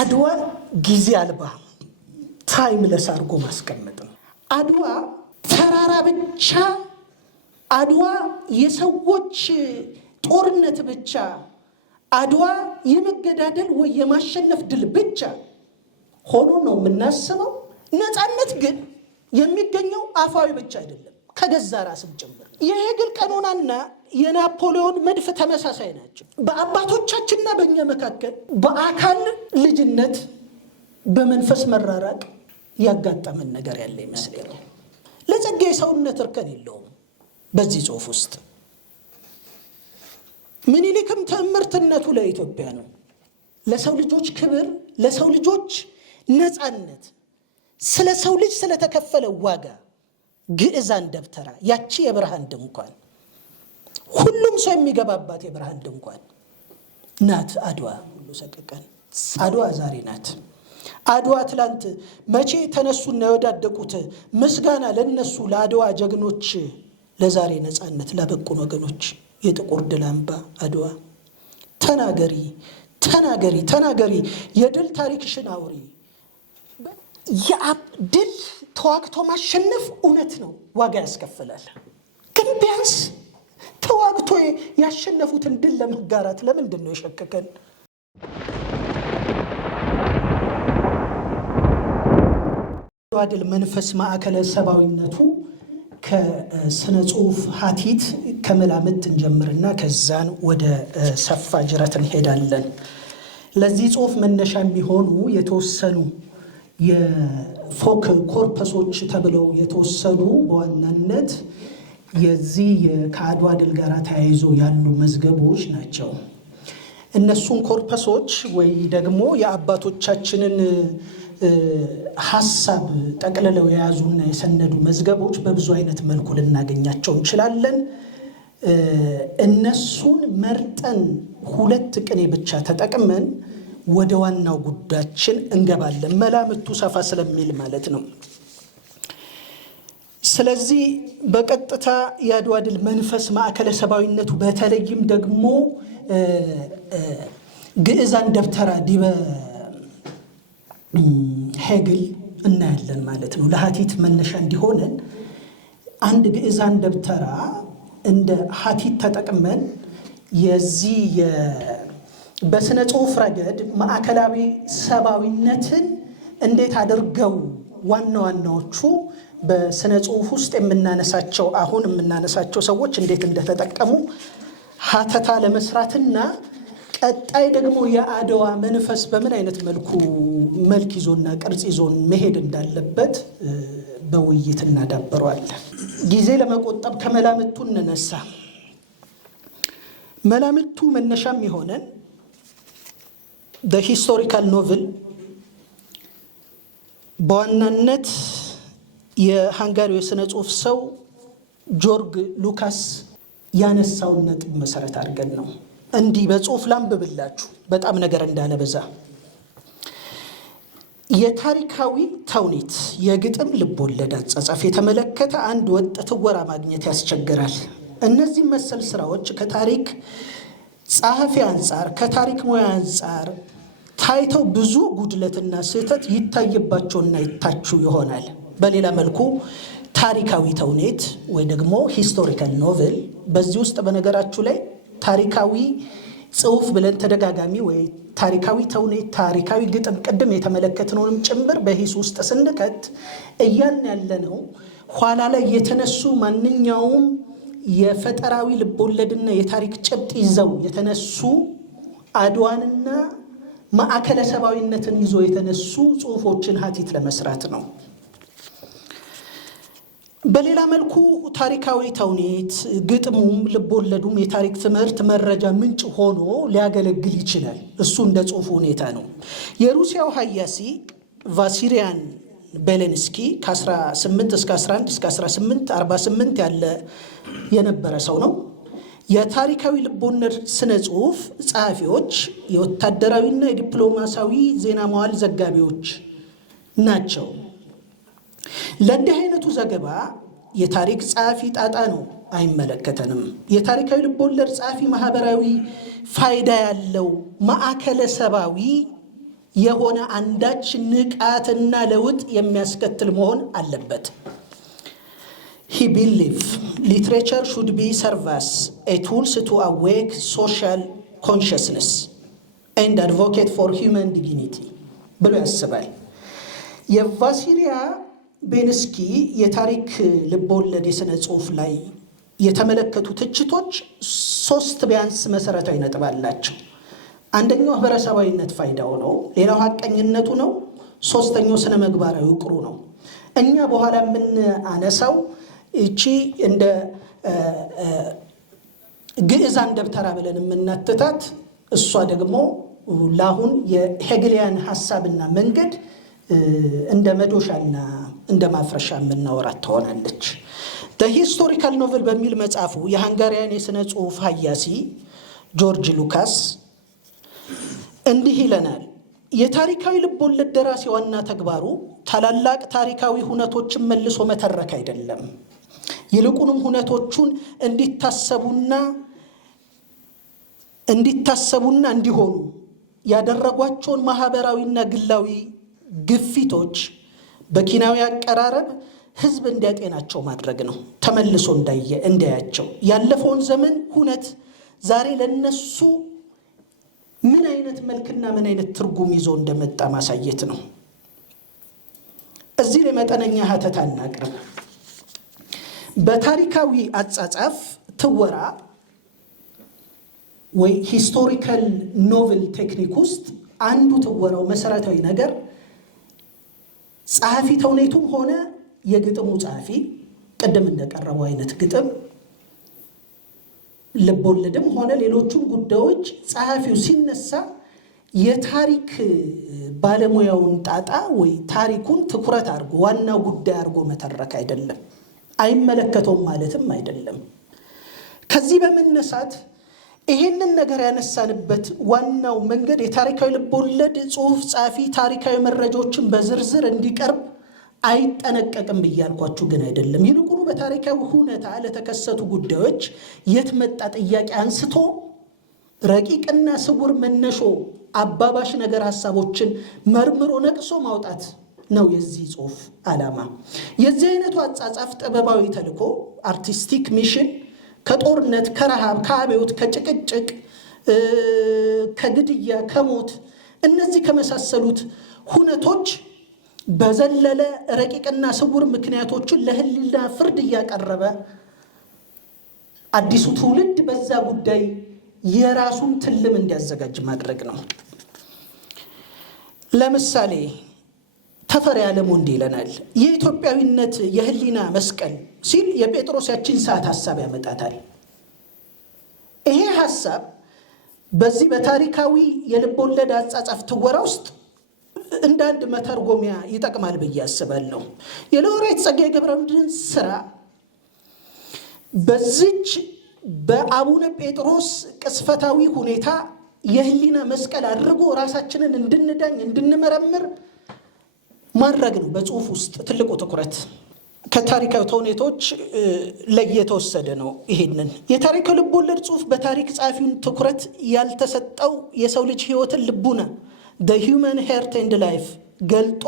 አድዋ ጊዜ አልባ ታይምለስ አድርጎ ማስቀመጥ ነው። አድዋ ተራራ ብቻ፣ አድዋ የሰዎች ጦርነት ብቻ፣ አድዋ የመገዳደል ወይ የማሸነፍ ድል ብቻ ሆኖ ነው የምናስበው። ነፃነት ግን የሚገኘው አፋዊ ብቻ አይደለም፣ ከገዛ ራስም ጭምር። የሄግል ቀኖናና የናፖሊዮን መድፍ ተመሳሳይ ናቸው። በአባቶቻችንና በእኛ መካከል በአካል ልጅነት በመንፈስ መራራቅ ያጋጠመን ነገር ያለ ይመስለኛል። ለጸጋዬ ሰውነት እርከን የለውም በዚህ ጽሑፍ ውስጥ። ምኒልክም ትዕምርትነቱ ለኢትዮጵያ ነው። ለሰው ልጆች ክብር፣ ለሰው ልጆች ነፃነት፣ ስለ ሰው ልጅ ስለተከፈለ ዋጋ ግዕዛን ደብተራ፣ ያቺ የብርሃን ድንኳን፣ ሁሉም ሰው የሚገባባት የብርሃን ድንኳን ናት አድዋ። ሁሉ ሰቀቀን አድዋ ዛሬ ናት። አድዋ ትላንት መቼ ተነሱና የወዳደቁት? ምስጋና ለነሱ ለአድዋ ጀግኖች፣ ለዛሬ ነፃነት ላበቁን ወገኖች። የጥቁር ድል አምባ አድዋ። ተናገሪ ተናገሪ ተናገሪ፣ የድል ታሪክሽን አውሪ። ድል ተዋግቶ ማሸነፍ እውነት ነው፣ ዋጋ ያስከፍላል። ግን ቢያንስ ተዋግቶ ያሸነፉትን ድል ለመጋራት ለምንድን ነው የሸከከን? አድዋ ድል መንፈስ ማዕከለ ሰብአዊነቱ ከስነ ጽሑፍ ሀቲት ከመላምት እንጀምርና ከዛን ወደ ሰፋ ጅረት እንሄዳለን። ለዚህ ጽሑፍ መነሻ የሚሆኑ የተወሰኑ የፎክ ኮርፐሶች ተብለው የተወሰኑ በዋናነት የዚህ ከአድዋ ድል ጋር ተያይዞ ያሉ መዝገቦች ናቸው። እነሱን ኮርፐሶች ወይ ደግሞ የአባቶቻችንን ሀሳብ ጠቅልለው የያዙና የሰነዱ መዝገቦች በብዙ አይነት መልኩ ልናገኛቸው እንችላለን። እነሱን መርጠን ሁለት ቅኔ ብቻ ተጠቅመን ወደ ዋናው ጉዳችን እንገባለን፣ መላምቱ ሰፋ ስለሚል ማለት ነው። ስለዚህ በቀጥታ የአድዋ ድል መንፈስ ማዕከለ ሰብአዊነቱ በተለይም ደግሞ ግዕዛን ደብተራ ዲበ ሄግል እናያለን ማለት ነው። ለሀቲት መነሻ እንዲሆነን አንድ ግዕዛን ደብተራ እንደ ሀቲት ተጠቅመን የዚህ በስነ ጽሑፍ ረገድ ማዕከላዊ ሰብአዊነትን እንዴት አድርገው ዋና ዋናዎቹ በስነ ጽሑፍ ውስጥ የምናነሳቸው አሁን የምናነሳቸው ሰዎች እንዴት እንደተጠቀሙ ሀተታ ለመስራትና ቀጣይ ደግሞ የአድዋ መንፈስ በምን አይነት መልክ ይዞና ቅርጽ ይዞን መሄድ እንዳለበት በውይይት እናዳብረዋለን። ጊዜ ለመቆጠብ ከመላምቱ እንነሳ። መላምቱ መነሻም የሆነን በሂስቶሪካል ኖቭል በዋናነት የሃንጋሪው የሥነ ጽሑፍ ሰው ጆርግ ሉካስ ያነሳውን ነጥብ መሰረት አድርገን ነው። እንዲህ በጽሑፍ ላንብብላችሁ በጣም ነገር እንዳለበዛ። የታሪካዊ ተውኔት የግጥም ልቦለድ አጻጻፍ የተመለከተ አንድ ወጥ ትወራ ማግኘት ያስቸግራል። እነዚህ መሰል ስራዎች ከታሪክ ጸሐፊ አንጻር ከታሪክ ሙያ አንጻር ታይተው ብዙ ጉድለትና ስህተት ይታይባቸውና ይታቹ ይሆናል። በሌላ መልኩ ታሪካዊ ተውኔት ወይ ደግሞ ሂስቶሪካል ኖቨል፣ በዚህ ውስጥ በነገራችሁ ላይ ታሪካዊ ጽሑፍ ብለን ተደጋጋሚ ወይ ታሪካዊ ተውኔት፣ ታሪካዊ ግጥም ቅድም የተመለከትነውንም ጭምር በሂስ ውስጥ ስንከት እያን ያለነው ኋላ ላይ የተነሱ ማንኛውም የፈጠራዊ ልቦለድና የታሪክ ጭብጥ ይዘው የተነሱ አድዋንና ማዕከለ ሰብአዊነትን ይዞ የተነሱ ጽሑፎችን ሀቲት ለመስራት ነው። በሌላ መልኩ ታሪካዊ ተውኔት ግጥሙም ልቦለዱም የታሪክ ትምህርት መረጃ ምንጭ ሆኖ ሊያገለግል ይችላል። እሱ እንደ ጽሑፉ ሁኔታ ነው። የሩሲያው ሀያሲ ቫሲሪያን ቤሌንስኪ ከ18 እስከ 11 እስከ 1848 ያለ የነበረ ሰው ነው። የታሪካዊ ልቦለድ ስነ ጽሑፍ ጸሐፊዎች የወታደራዊና የዲፕሎማሲያዊ ዜና መዋዕል ዘጋቢዎች ናቸው። ለእንዲህ አይነቱ ዘገባ የታሪክ ጸሐፊ ጣጣ ነው፣ አይመለከተንም። የታሪካዊ ልቦለድ ጸሐፊ ማህበራዊ ፋይዳ ያለው ማዕከለ ሰብአዊ የሆነ አንዳች ንቃትና ለውጥ የሚያስከትል መሆን አለበት። He believed literature should be served as a tool to awake social consciousness and advocate for human dignity ብሎ ያስባል። የቫሲሊያ ቤንስኪ የታሪክ ልቦለድ የሥነ ጽሑፍ ላይ የተመለከቱ ትችቶች 3 ቢያንስ መሰረታዊ ነጥብ አላቸው። አንደኛው ማህበረሰባዊነት ፋይዳው ነው፣ ሌላው ሐቀኝነቱ ነው፣ ሶስተኛው ስነ ምግባራዊ ውቅሩ ነው። እኛ በኋላ ምን አነሳው እቺ እንደ ግዕዛን ደብተራ ብለን የምናትታት እሷ ደግሞ ለአሁን የሄግሊያን ሐሳብና መንገድ እንደ መዶሻና እንደ ማፍረሻ የምናወራት ትሆናለች። ሂስቶሪካል ኖቨል በሚል መጽሐፉ የሃንጋሪያን የሥነ ጽሑፍ ሀያሲ ጆርጅ ሉካስ እንዲህ ይለናል። የታሪካዊ ልቦለድ ደራሲ ዋና ተግባሩ ታላላቅ ታሪካዊ ሁነቶችን መልሶ መተረክ አይደለም። ይልቁንም ሁነቶቹን እንዲታሰቡና እንዲሆኑ ያደረጓቸውን ማህበራዊና ግላዊ ግፊቶች በኪናዊ አቀራረብ ህዝብ እንዲያጤናቸው ማድረግ ነው። ተመልሶ እንዳያቸው ያለፈውን ዘመን ሁነት ዛሬ ለነሱ ምን አይነት መልክና ምን አይነት ትርጉም ይዞ እንደመጣ ማሳየት ነው። እዚህ ላይ መጠነኛ ሀተታ እናቅርብ። በታሪካዊ አጻጻፍ ትወራ ወይ ሂስቶሪካል ኖቨል ቴክኒክ ውስጥ አንዱ ትወራው መሰረታዊ ነገር ጸሐፊ ተውኔቱም ሆነ የግጥሙ ጸሐፊ ቀደም እንደቀረበው አይነት ግጥም ልቦለድም ሆነ ሌሎችም ጉዳዮች ጸሐፊው ሲነሳ የታሪክ ባለሙያውን ጣጣ ወይ ታሪኩን ትኩረት አድርጎ ዋናው ጉዳይ አድርጎ መተረክ አይደለም፣ አይመለከተውም ማለትም አይደለም። ከዚህ በመነሳት ይሄንን ነገር ያነሳንበት ዋናው መንገድ የታሪካዊ ልቦለድ ጽሑፍ ጸሐፊ ታሪካዊ መረጃዎችን በዝርዝር እንዲቀርብ አይጠነቀቅም ብያልኳችሁ ግን አይደለም። ይልቁኑ በታሪካዊ ሁኔታ ለተከሰቱ ጉዳዮች የት መጣ ጥያቄ አንስቶ ረቂቅና ስውር መነሾ አባባሽ ነገር ሐሳቦችን መርምሮ ነቅሶ ማውጣት ነው የዚህ ጽሑፍ ዓላማ። የዚህ አይነቱ አጻጻፍ ጥበባዊ ተልዕኮ አርቲስቲክ ሚሽን ከጦርነት፣ ከረሃብ፣ ከአብዮት፣ ከጭቅጭቅ፣ ከግድያ፣ ከሞት እነዚህ ከመሳሰሉት ሁነቶች በዘለለ ረቂቅና ስውር ምክንያቶችን ለህሊና ፍርድ እያቀረበ አዲሱ ትውልድ በዛ ጉዳይ የራሱን ትልም እንዲያዘጋጅ ማድረግ ነው። ለምሳሌ ተፈሪ ዓለሙ እንዲህ ይለናል። የኢትዮጵያዊነት የህሊና መስቀል ሲል የጴጥሮስ ያችን ሰዓት ሐሳብ ያመጣታል። ይሄ ሐሳብ በዚህ በታሪካዊ የልቦለድ አጻጻፍ ትወራ ውስጥ እንደ አንድ መተርጎሚያ ይጠቅማል ብዬ አስባለሁ። የሎሬት ጸጋዬ ገብረመድኅን ስራ በዚች በአቡነ ጴጥሮስ ቅስፈታዊ ሁኔታ የህሊና መስቀል አድርጎ ራሳችንን እንድንዳኝ እንድንመረምር ማድረግ ነው። በጽሁፍ ውስጥ ትልቁ ትኩረት ከታሪካዊ ተውኔቶች ላይ የተወሰደ ነው። ይሄንን የታሪካዊ ልቦለድ ጽሁፍ በታሪክ ጸሐፊውን ትኩረት ያልተሰጠው የሰው ልጅ ህይወትን ልቡና the human heart and life ገልጦ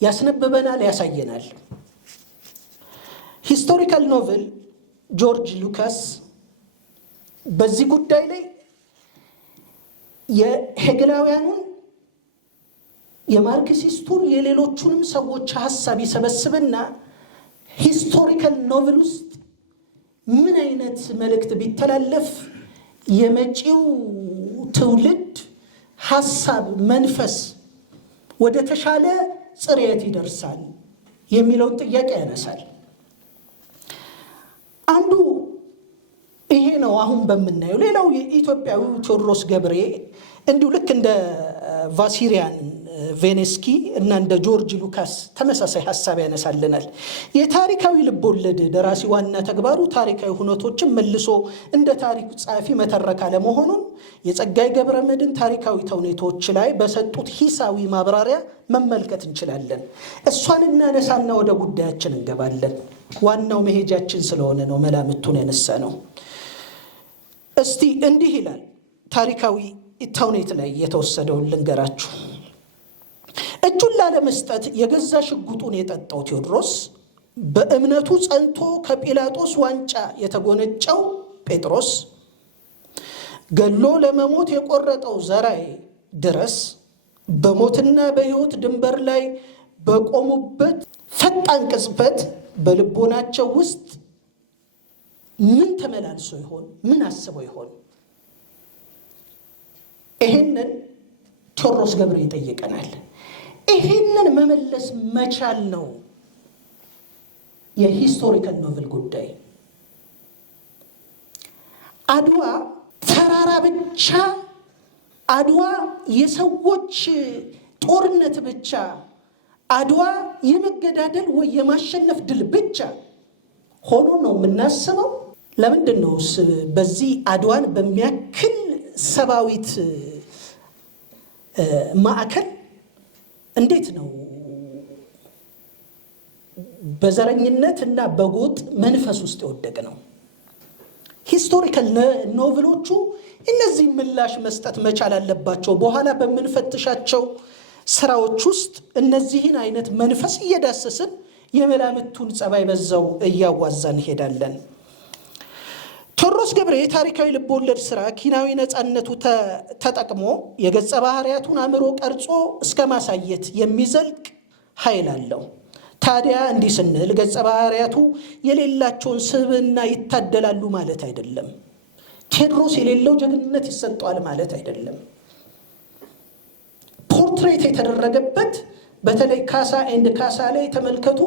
ያስነብበናል፣ ያሳየናል። ሂስቶሪካል ኖቨል ጆርጅ ሉካስ በዚህ ጉዳይ ላይ የሄግላውያኑን የማርክሲስቱን የሌሎቹንም ሰዎች ሐሳብ ይሰበስብና ሂስቶሪካል ኖቨል ውስጥ ምን አይነት መልእክት ቢተላለፍ የመጪው ትውልድ ሐሳብ መንፈስ ወደ ተሻለ ጽሬት ይደርሳል የሚለውን ጥያቄ ያነሳል። አንዱ ይሄ ነው አሁን በምናየው። ሌላው የኢትዮጵያዊው ቴዎድሮስ ገብሬ እንዲሁ ልክ እንደ ቫሲሊያን ቤንስኪ እና እንደ ጆርጅ ሉካስ ተመሳሳይ ሐሳብ ያነሳልናል። የታሪካዊ ልቦለድ ደራሲ ዋና ተግባሩ ታሪካዊ ሁነቶችን መልሶ እንደ ታሪኩ ጸሐፊ መተረክ አለመሆኑን የጸጋዬ ገብረመድኅን ታሪካዊ ተውኔቶች ላይ በሰጡት ሂሳዊ ማብራሪያ መመልከት እንችላለን። እሷን እናነሳና ወደ ጉዳያችን እንገባለን። ዋናው መሄጃችን ስለሆነ ነው መላምቱን ያነሳ ነው። እስቲ እንዲህ ይላል። ታሪካዊ ተውኔት ላይ የተወሰደውን ልንገራችሁ። እጁን ላለመስጠት የገዛ ሽጉጡን የጠጣው ቴዎድሮስ በእምነቱ ጸንቶ ከጲላጦስ ዋንጫ የተጎነጨው ጴጥሮስ ገሎ ለመሞት የቆረጠው ዘራይ ድረስ በሞትና በሕይወት ድንበር ላይ በቆሙበት ፈጣን ቅጽበት በልቦናቸው ውስጥ ምን ተመላልሶ ይሆን? ምን አስበው ይሆን? ይሄንን ቴዎድሮስ ገብሬ ይጠይቀናል። ይሄንን መመለስ መቻል ነው የሂስቶሪካል ኖቨል ጉዳይ። አድዋ ተራራ ብቻ፣ አድዋ የሰዎች ጦርነት ብቻ፣ አድዋ የመገዳደል ወይ የማሸነፍ ድል ብቻ ሆኖ ነው የምናስበው። ለምንድን ነው በዚህ አድዋን በሚያክል ሰብአዊት ማዕከል እንዴት ነው በዘረኝነት እና በጎጥ መንፈስ ውስጥ የወደቀ ነው? ሂስቶሪካል ኖቨሎቹ እነዚህ ምላሽ መስጠት መቻል አለባቸው። በኋላ በምንፈትሻቸው ስራዎች ውስጥ እነዚህን አይነት መንፈስ እየዳሰስን የመላምቱን ጸባይ በዛው እያዋዛን እንሄዳለን። ቴዎድሮስ ገብሬ የታሪካዊ ልቦለድ ስራ ኪናዊ ነፃነቱ ተጠቅሞ የገጸ ባህሪያቱን አእምሮ ቀርጾ እስከ ማሳየት የሚዘልቅ ኃይል አለው። ታዲያ እንዲህ ስንል ገጸ ባህሪያቱ የሌላቸውን ስብዕና ይታደላሉ ማለት አይደለም። ቴዎድሮስ የሌለው ጀግንነት ይሰጠዋል ማለት አይደለም። ፖርትሬት የተደረገበት በተለይ ካሳ ኤንድ ካሳ ላይ ተመልከቱ።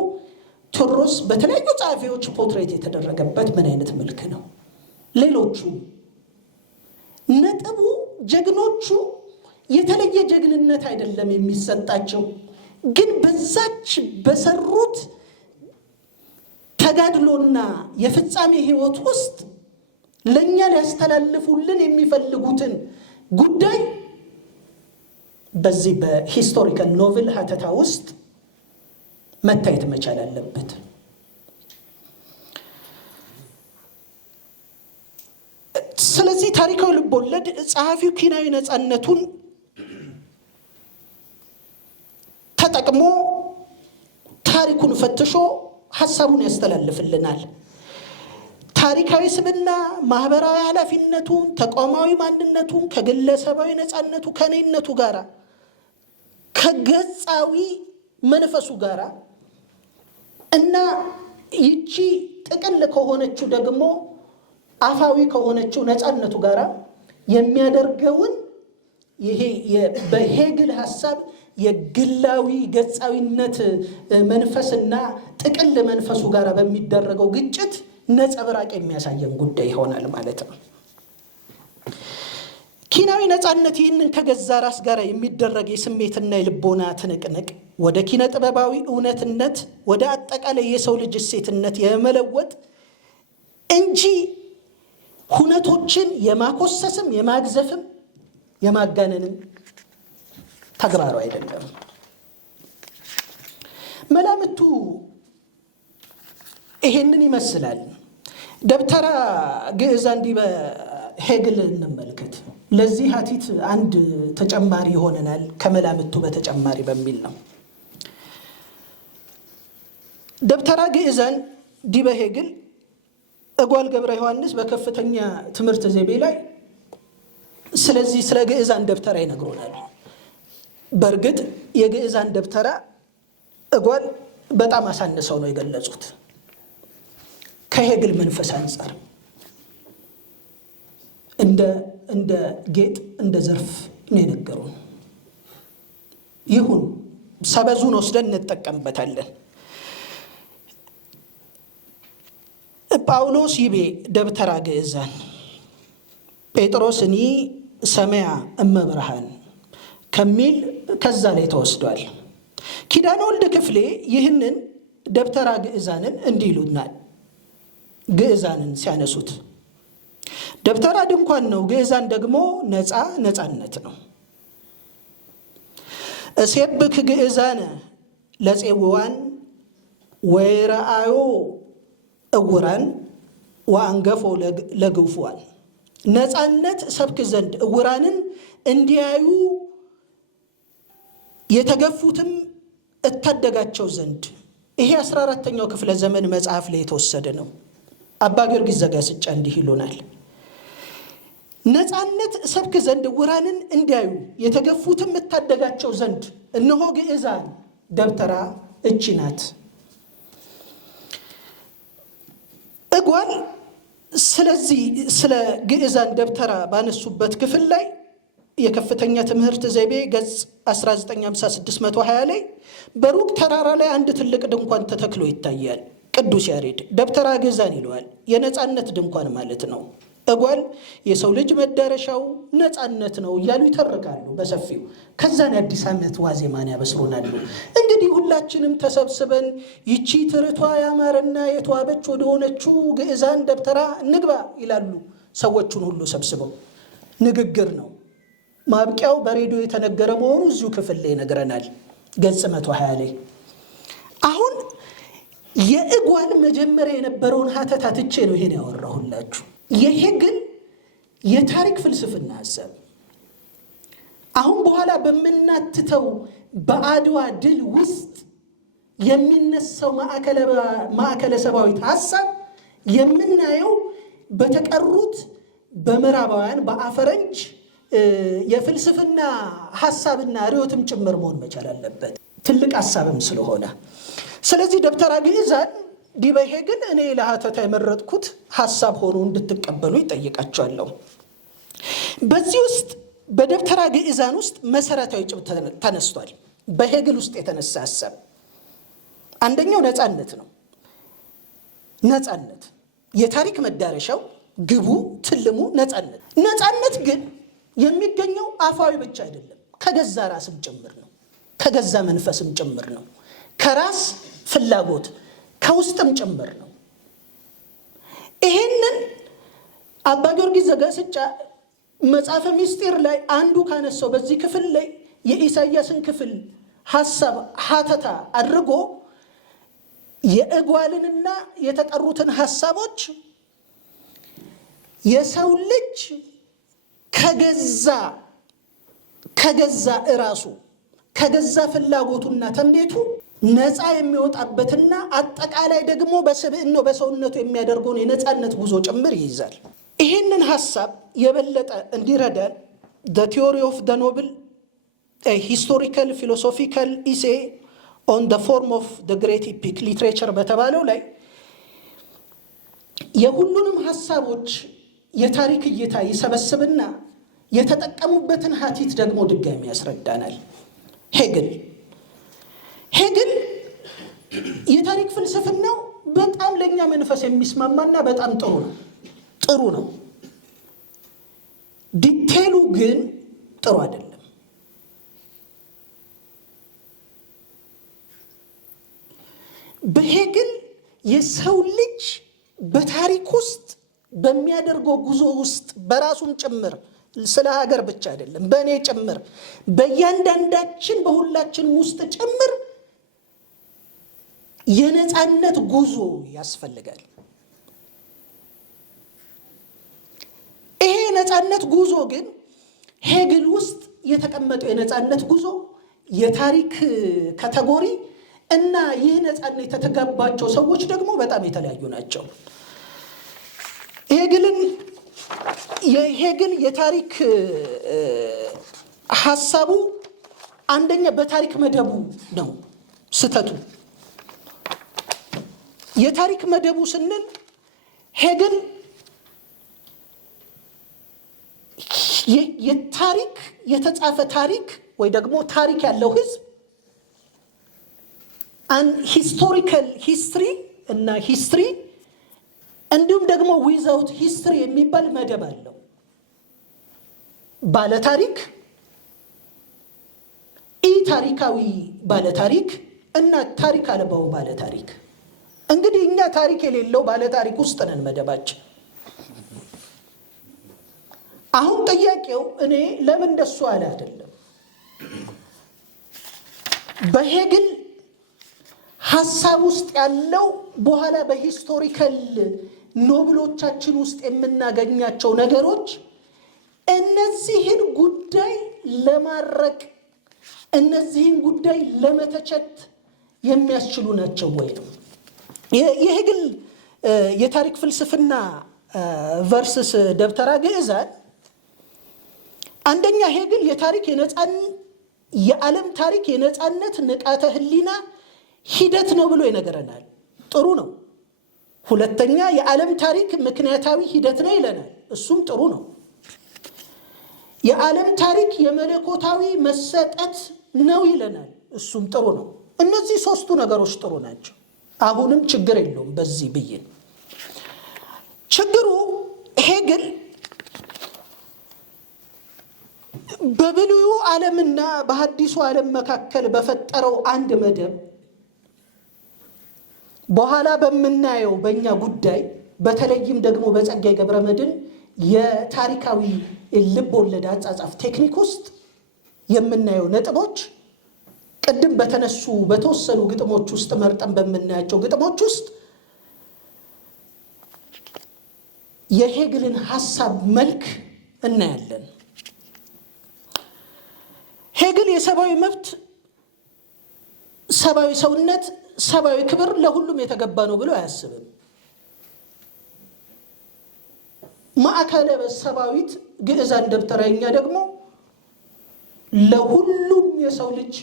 ቴዎድሮስ በተለያዩ ጸሐፊዎች ፖርትሬት የተደረገበት ምን አይነት መልክ ነው? ሌሎቹ ነጥቡ ጀግኖቹ የተለየ ጀግንነት አይደለም የሚሰጣቸው፣ ግን በዛች በሰሩት ተጋድሎና የፍጻሜ ህይወት ውስጥ ለኛ ሊያስተላልፉልን የሚፈልጉትን ጉዳይ በዚህ በሂስቶሪካል ኖቨል ሀተታ ውስጥ መታየት መቻል አለበት። ስለዚህ ታሪካዊ ልቦለድ ጸሐፊው ኪናዊ ነፃነቱን ተጠቅሞ ታሪኩን ፈትሾ ሐሳቡን ያስተላልፍልናል። ታሪካዊ ስብዕና፣ ማህበራዊ ኃላፊነቱን፣ ተቋማዊ ማንነቱን ከግለሰባዊ ነፃነቱ ከኔነቱ ጋራ ከገጻዊ መንፈሱ ጋራ እና ይቺ ጥቅል ከሆነችው ደግሞ አፋዊ ከሆነችው ነፃነቱ ጋራ የሚያደርገውን ይሄ በሄግል ሐሳብ የግላዊ ገጻዊነት መንፈስና ጥቅል መንፈሱ ጋራ በሚደረገው ግጭት ነጸብራቅ የሚያሳየን ጉዳይ ይሆናል ማለት ነው። ኪናዊ ነፃነት ይህንን ከገዛ ራስ ጋር የሚደረግ የስሜትና የልቦና ትንቅንቅ ወደ ኪነ ጥበባዊ እውነትነት፣ ወደ አጠቃላይ የሰው ልጅ እሴትነት የመለወጥ እንጂ ሁነቶችን የማኮሰስም የማግዘፍም የማጋነንም ተግባሩ አይደለም። መላምቱ ይሄንን ይመስላል። ደብተራ ግዕዛን ዲበ ሄግል እንመልከት። ለዚህ ሀቲት አንድ ተጨማሪ ይሆነናል ከመላምቱ በተጨማሪ በሚል ነው። ደብተራ ግዕዛን ዲበ ሄግል እጓል ገብረ ዮሐንስ በከፍተኛ ትምህርት ዘይቤ ላይ ስለዚህ ስለ ግዕዛን ደብተራ ይነግሩናል። በእርግጥ የግዕዛን ደብተራ እጓል በጣም አሳንሰው ነው የገለጹት። ከሄግል መንፈስ አንጻር እንደ ጌጥ እንደ ዘርፍ ነው የነገሩን። ይሁን ሰበዙን ወስደን እንጠቀምበታለን። ጳውሎስ ይቤ ደብተራ ግዕዛን ጴጥሮስኒ ሰማያ እመብርሃን ከሚል ከዛ ላይ ተወስዷል። ኪዳነ ወልድ ክፍሌ ይህንን ደብተራ ግዕዛንን እንዲህ ይሉናል። ግዕዛንን ሲያነሱት ደብተራ ድንኳን ነው፣ ግዕዛን ደግሞ ነፃነት ነው። እሴብክ ግዕዛነ ለፄውዋን ወይረአዮ እውራን ወአንገፎ ለግፉዋን። ነፃነት ሰብክ ዘንድ እውራንን እንዲያዩ የተገፉትም እታደጋቸው ዘንድ ይሄ 14ኛው ክፍለ ዘመን መጽሐፍ ላይ የተወሰደ ነው። አባ ጊዮርጊስ ዘጋስጫ እንዲህ ይሉናል። ነፃነት ሰብክ ዘንድ ዕውራንን እንዲያዩ የተገፉትም እታደጋቸው ዘንድ እነሆ ግዕዛን ደብተራ እቺ ናት። እጓል ስለዚህ ስለ ግዕዛን ደብተራ ባነሱበት ክፍል ላይ የከፍተኛ ትምህርት ዘይቤ ገጽ 1956-120 ላይ በሩቅ ተራራ ላይ አንድ ትልቅ ድንኳን ተተክሎ ይታያል። ቅዱስ ያሬድ ደብተራ ግዕዛን ይለዋል። የነፃነት ድንኳን ማለት ነው። እጓል የሰው ልጅ መዳረሻው ነፃነት ነው እያሉ ይተርካሉ በሰፊው። ከዛን የአዲስ ዓመት ዋዜማን ያበስሩናሉ። እንግዲህ ሁላችንም ተሰብስበን ይቺ ትርቷ ያማረና የተዋበች ወደ ሆነችው ግዕዛን ደብተራ እንግባ ይላሉ። ሰዎቹን ሁሉ ሰብስበው ንግግር ነው። ማብቂያው በሬዲዮ የተነገረ መሆኑ እዚሁ ክፍል ላይ ይነግረናል። ገጽ 120 ላይ አሁን የእጓል መጀመሪያ የነበረውን ሀተታ ትቼ ነው ይሄን ያወራሁላችሁ። የሄግል የታሪክ ፍልስፍና ሐሳብ አሁን በኋላ በምናትተው በአድዋ ድል ውስጥ የሚነሳው ማዕከለ ሰባዊት ሐሳብ የምናየው በተቀሩት በምዕራባውያን በአፈረንጅ የፍልስፍና ሐሳብና ርዕዮትም ጭምር መሆን መቻል አለበት። ትልቅ ሐሳብም ስለሆነ ስለዚህ ደብተራ ግዕዛን ዲበ ሄግል እኔ ለሀተታ የመረጥኩት ሐሳብ ሆኖ እንድትቀበሉ ይጠይቃቸዋለሁ። በዚህ ውስጥ በደብተራ ግዕዛን ውስጥ መሰረታዊ ጭብጥ ተነስቷል። በሄግል ውስጥ የተነሳ ሐሳብ አንደኛው ነፃነት ነው። ነፃነት የታሪክ መዳረሻው ግቡ ትልሙ ነፃነት። ነፃነት ግን የሚገኘው አፋዊ ብቻ አይደለም፣ ከገዛ ራስም ጭምር ነው፣ ከገዛ መንፈስም ጭምር ነው፣ ከራስ ፍላጎት ከውስጥም ጭምር ነው። ይሄንን አባ ጊዮርጊስ ዘጋስጫ መጽሐፈ ምስጢር ላይ አንዱ ካነሳው በዚህ ክፍል ላይ የኢሳይያስን ክፍል ሐሳብ ሀተታ አድርጎ የእጓልንና የተቀሩትን ሐሳቦች የሰው ልጅ ከገዛ እራሱ ከገዛ ፍላጎቱና ተምኔቱ ነፃ የሚወጣበትና አጠቃላይ ደግሞ በስብዕናው በሰውነቱ የሚያደርገውን የነፃነት ጉዞ ጭምር ይይዛል። ይህንን ሐሳብ የበለጠ እንዲረዳን the theory of the noble a historical philosophical essay on the form of the great epic literature በተባለው ላይ የሁሉንም ሐሳቦች የታሪክ እይታ ይሰበስብና የተጠቀሙበትን ሀቲት ደግሞ ድጋሚ ያስረዳናል። ሄግል የታሪክ ፍልስፍናው በጣም ለኛ መንፈስ የሚስማማና በጣም ጥሩ ነው። ዲቴሉ ግን ጥሩ አይደለም። በሄግል የሰው ልጅ በታሪክ ውስጥ በሚያደርገው ጉዞ ውስጥ በራሱም ጭምር ስለ ሀገር ብቻ አይደለም፣ በእኔ ጭምር በእያንዳንዳችን በሁላችንም ውስጥ ጭምር የነፃነት ጉዞ ያስፈልጋል። ይሄ የነፃነት ጉዞ ግን ሄግል ውስጥ የተቀመጠው የነፃነት ጉዞ የታሪክ ካቴጎሪ እና ይህ ነፃነት የተተጋባቸው ሰዎች ደግሞ በጣም የተለያዩ ናቸው። የሄግል የታሪክ ሐሳቡ አንደኛ በታሪክ መደቡ ነው ስተቱ። የታሪክ መደቡ ስንል ሄግል የታሪክ የተጻፈ ታሪክ ወይ ደግሞ ታሪክ ያለው ህዝብ ሂስቶሪካል ሂስትሪ እና ሂስትሪ እንዲሁም ደግሞ ዊዛውት ሂስትሪ የሚባል መደብ አለው። ባለታሪክ፣ ኢ ታሪካዊ ባለታሪክ እና ታሪክ አልባው ባለታሪክ። እንግዲህ እኛ ታሪክ የሌለው ባለታሪክ ውስጥ ነን መደባችን። አሁን ጥያቄው እኔ ለምን እንደሱ አለ አይደለም። በሄግል ሐሳብ ውስጥ ያለው በኋላ በሂስቶሪካል ኖብሎቻችን ውስጥ የምናገኛቸው ነገሮች እነዚህን ጉዳይ ለማረቅ እነዚህን ጉዳይ ለመተቸት የሚያስችሉ ናቸው ወይ ነው። የሄግል የታሪክ ፍልስፍና ቨርስስ ደብተራ ግዕዛን አንደኛ ሄግል የዓለም ታሪክ የነፃነት ንቃተ ህሊና ሂደት ነው ብሎ ይነገረናል። ጥሩ ነው። ሁለተኛ የዓለም ታሪክ ምክንያታዊ ሂደት ነው ይለናል። እሱም ጥሩ ነው። የዓለም ታሪክ የመለኮታዊ መሰጠት ነው ይለናል። እሱም ጥሩ ነው። እነዚህ ሶስቱ ነገሮች ጥሩ ናቸው። አሁንም ችግር የለውም በዚህ ብይን። ችግሩ ሄግል በብሉዩ ዓለምና በሐዲሱ ዓለም መካከል በፈጠረው አንድ መደብ በኋላ በምናየው በእኛ ጉዳይ በተለይም ደግሞ በጸጋዬ ገብረመድኅን የታሪካዊ ልብ ወለድ አጻጻፍ ቴክኒክ ውስጥ የምናየው ነጥቦች ቅድም በተነሱ በተወሰኑ ግጥሞች ውስጥ መርጠን በምናያቸው ግጥሞች ውስጥ የሄግልን ሐሳብ መልክ እናያለን። ሄግል የሰብአዊ መብት፣ ሰብአዊ ሰውነት፣ ሰብአዊ ክብር ለሁሉም የተገባ ነው ብሎ አያስብም። ማዕከለ ሰብአዊት ግዕዛን ደብተራኛ ደግሞ ለሁሉም የሰው ልጅ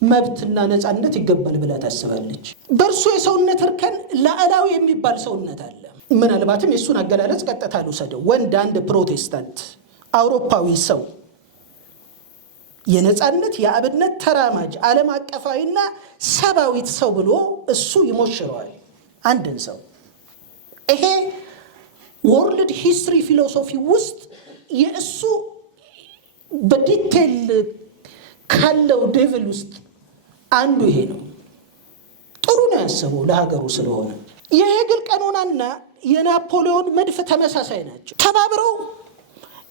መብትና ነፃነት ይገባል ብላ ታስባለች። በእርሱ የሰውነት እርከን ላዕላዊ የሚባል ሰውነት አለ። ምናልባትም የእሱን አገላለጽ ቀጥታ ልውሰደው። ወንድ አንድ ፕሮቴስታንት አውሮፓዊ ሰው የነፃነት የአብነት ተራማጅ ዓለም አቀፋዊና ሰብአዊት ሰው ብሎ እሱ ይሞሽረዋል አንድን ሰው። ይሄ ወርልድ ሂስትሪ ፊሎሶፊ ውስጥ የእሱ በዲቴል ካለው ዴቭል ውስጥ አንዱ ይሄ ነው። ጥሩ ነው ያሰበው ለሀገሩ ስለሆነ። የሄግል ቀኖናና የናፖሊዮን መድፍ ተመሳሳይ ናቸው። ተባብረው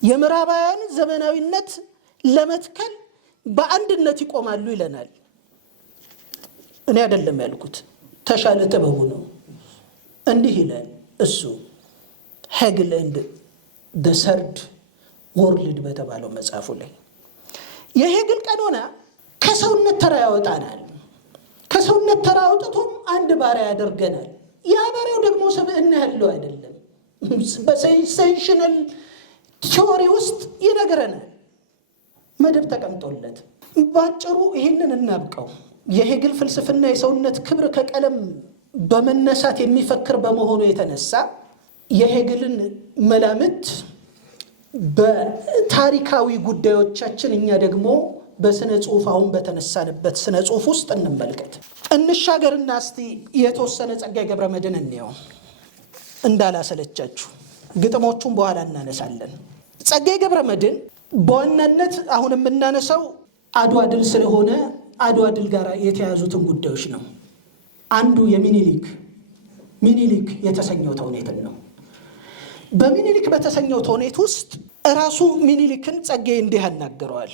የምዕራባውያን ዘመናዊነት ለመትከል በአንድነት ይቆማሉ ይለናል። እኔ አይደለም ያልኩት፣ ተሻለ ጥበቡ ነው። እንዲህ ይላል እሱ ሄግል ኤንድ ዘ ሰርድ ወርልድ በተባለው መጽሐፉ ላይ የሄግል ቀኖና ከሰውነት ተራ ያወጣናል። ከሰውነት ተራ አውጥቶም አንድ ባሪያ ያደርገናል። ያ ባሪያው ደግሞ ሰብዕና ያለው አይደለም። በሴንሽናል ቲዎሪ ውስጥ ይነግረናል። መደብ ተቀምጦለት ባጭሩ ይህንን እናብቀው። የሄግል ፍልስፍና የሰውነት ክብር ከቀለም በመነሳት የሚፈክር በመሆኑ የተነሳ የሄግልን መላምት በታሪካዊ ጉዳዮቻችን እኛ ደግሞ በስነ ጽሁፍ አሁን በተነሳንበት ስነ ጽሁፍ ውስጥ እንመልከት። እንሻገርና እስቲ የተወሰነ ጸጋዬ ገብረመድኅን እንየው እንዳላሰለቻችሁ። ግጥሞቹን በኋላ እናነሳለን። ጸጋዬ ገብረመድኅን በዋናነት አሁን የምናነሳው አድዋ ድል ስለሆነ አድዋ ድል ጋር የተያዙትን ጉዳዮች ነው። አንዱ ሚኒሊክ የተሰኘው ተውኔትን ነው። በሚኒሊክ በተሰኘው ተውኔት ውስጥ እራሱ ሚኒሊክን ጸጋዬ እንዲህ ያናገረዋል።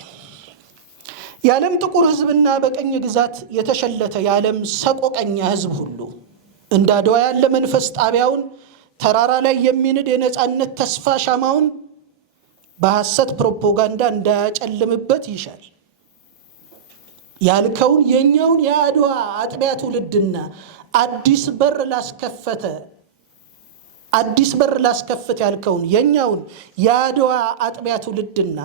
የዓለም ጥቁር ሕዝብና በቀኝ ግዛት የተሸለተ የዓለም ሰቆቀኛ ሕዝብ ሁሉ እንደ አድዋ ያለ መንፈስ ጣቢያውን ተራራ ላይ የሚንድ የነፃነት ተስፋ ሻማውን በሐሰት ፕሮፓጋንዳ እንዳያጨልምበት ይሻል። ያልከውን የኛውን የአድዋ አጥቢያ ትውልድና አዲስ በር ላስከፍት ያልከውን የኛውን የአድዋ አጥቢያ ትውልድና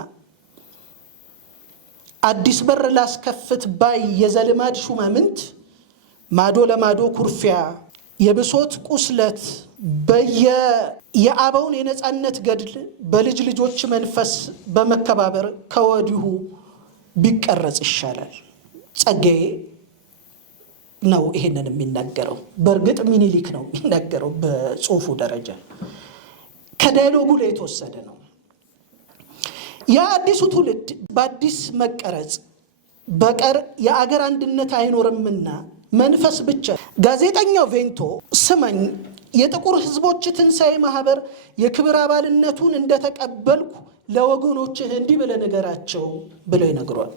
አዲስ በር ላስከፍት ባይ የዘልማድ ሹማምንት ማዶ ለማዶ ኩርፊያ የብሶት ቁስለት የአበውን የነፃነት ገድል በልጅ ልጆች መንፈስ በመከባበር ከወዲሁ ቢቀረጽ ይሻላል። ጸጋዬ ነው ይሄንን የሚናገረው። በእርግጥ ሚኒሊክ ነው የሚናገረው በጽሁፉ ደረጃ፣ ከዳያሎጉ ላይ የተወሰደ ነው። የአዲሱ ትውልድ በአዲስ መቀረጽ በቀር የአገር አንድነት አይኖርምና መንፈስ ብቻ። ጋዜጠኛው ቬንቶ ስመኝ የጥቁር ሕዝቦች ትንሣኤ ማህበር የክብር አባልነቱን እንደተቀበልኩ ለወገኖችህ እንዲህ ብለህ ንገራቸው ብለው ይነግሯል።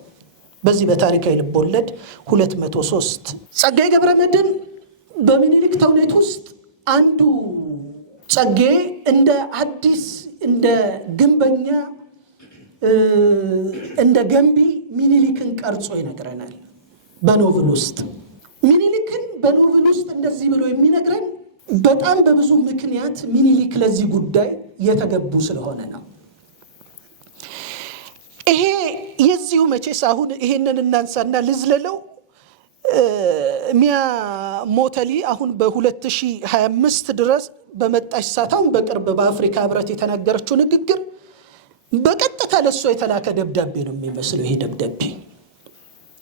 በዚህ በታሪካዊ ልቦለድ 203 ጸጋዬ ገብረመድኅን በሚኒሊክ ተውኔት ውስጥ አንዱ ጸጋዬ እንደ ግንበኛ እንደ ገንቢ ሚኒሊክን ቀርጾ ይነግረናል በኖቭል ውስጥ። ሚኒሊክን በኖቭል ውስጥ እንደዚህ ብሎ የሚነግረን በጣም በብዙ ምክንያት ሚኒሊክ ለዚህ ጉዳይ የተገቡ ስለሆነ ነው። ይሄ የዚሁ መቼስ አሁን ይሄንን እናንሳና ልዝለለው። ሚያ ሞተሊ አሁን በ2025 ድረስ በመጣች ሳታውን በቅርብ በአፍሪካ ህብረት የተናገረችው ንግግር በቀጥታ ለእሷ የተላከ ደብዳቤ ነው የሚመስለው። ይሄ ደብዳቤ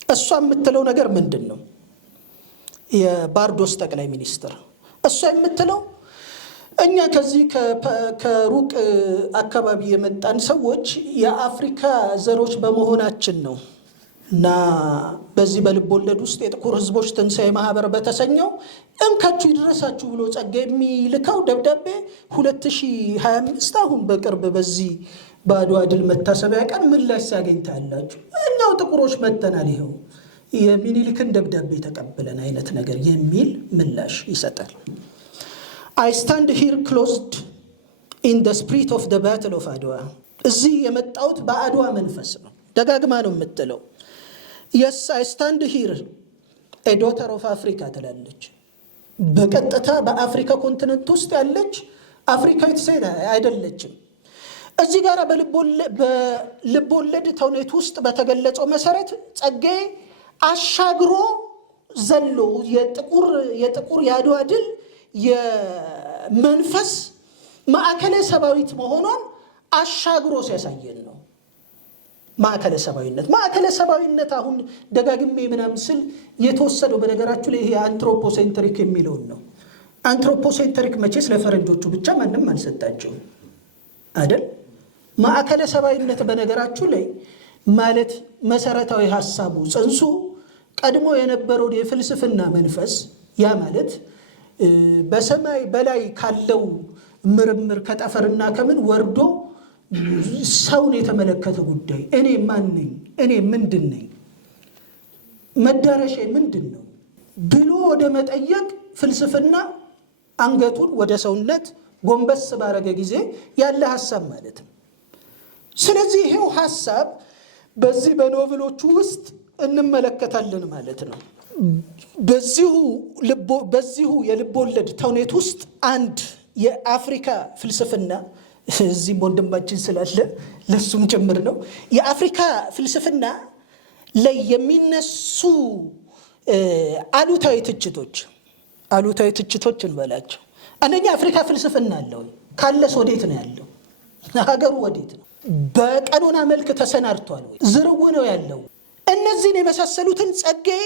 እሷ የምትለው ነገር ምንድን ነው? የባርዶስ ጠቅላይ ሚኒስትር እሷ የምትለው እኛ ከዚህ ከሩቅ አካባቢ የመጣን ሰዎች የአፍሪካ ዘሮች በመሆናችን ነው እና በዚህ በልብ ወለድ ውስጥ የጥቁር ህዝቦች ትንሣኤ ማህበር በተሰኘው እንካችሁ ይድረሳችሁ ብሎ ጸጋዬ የሚልካው ደብዳቤ 2025 አሁን በቅርብ በዚህ በአድዋ ድል መታሰቢያ ቀን ምላሽ ሲያገኝ ታያላችሁ። እኛው ጥቁሮች መተናል፣ ይኸው የሚኒሊክን ደብዳቤ ተቀብለን አይነት ነገር የሚል ምላሽ ይሰጣል። I stand here closed in the spirit of the battle of አድዋ። እዚህ የመጣሁት በአድዋ መንፈስ ነው። ደጋግማ ነው የምትለው። Yes, I stand here a daughter of Africa ትላለች። በቀጥታ በአፍሪካ ኮንቲነንት ውስጥ ያለች አፍሪካዊት ሴት አይደለችም። እዚህ ጋር በልብ ወለድ ተውኔት ውስጥ በተገለጸው መሰረት ጸጋዬ አሻግሮ ዘሎ የጥቁር የአድዋ ድል የመንፈስ ማዕከለ ሰባዊት መሆኗን አሻግሮ ሲያሳየን ነው። ማዕከለ ሰባዊነት አሁን ደጋግሜ ምናምን ስል የተወሰደው በነገራችሁ ላይ ይሄ አንትሮፖሴንትሪክ የሚለውን ነው። አንትሮፖሴንትሪክ መቼስ ለፈረንጆቹ ብቻ ማንም አልሰጣቸውም አይደል? ማዕከለ ሰባዊነት በነገራችሁ ላይ ማለት መሰረታዊ ሐሳቡ ጽንሱ ቀድሞ የነበረውን የፍልስፍና መንፈስ ያ ማለት በሰማይ በላይ ካለው ምርምር ከጠፈርና ከምን ወርዶ ሰውን የተመለከተ ጉዳይ እኔ ማን ነኝ፣ እኔ ምንድን ነኝ፣ መዳረሻ ምንድን ነው ብሎ ወደ መጠየቅ ፍልስፍና አንገቱን ወደ ሰውነት ጎንበስ ባረገ ጊዜ ያለ ሐሳብ ማለት ነው። ስለዚህ ይሄው ሐሳብ በዚህ በኖቭሎቹ ውስጥ እንመለከታለን ማለት ነው። በዚሁ የልብ ወለድ ተውኔት ውስጥ አንድ የአፍሪካ ፍልስፍና እዚህም ወንድማችን ስላለ ለሱም ጭምር ነው። የአፍሪካ ፍልስፍና ላይ የሚነሱ አሉታዊ ትችቶች እንበላቸው። አንደኛ አፍሪካ ፍልስፍና አለው ካለስ ወዴት ነው ያለው? ሀገሩ ወዴት ነው? በቀኖና መልክ ተሰናድቷል ወይ? ዝርው ነው ያለው? እነዚህን የመሳሰሉትን ጸጋዬ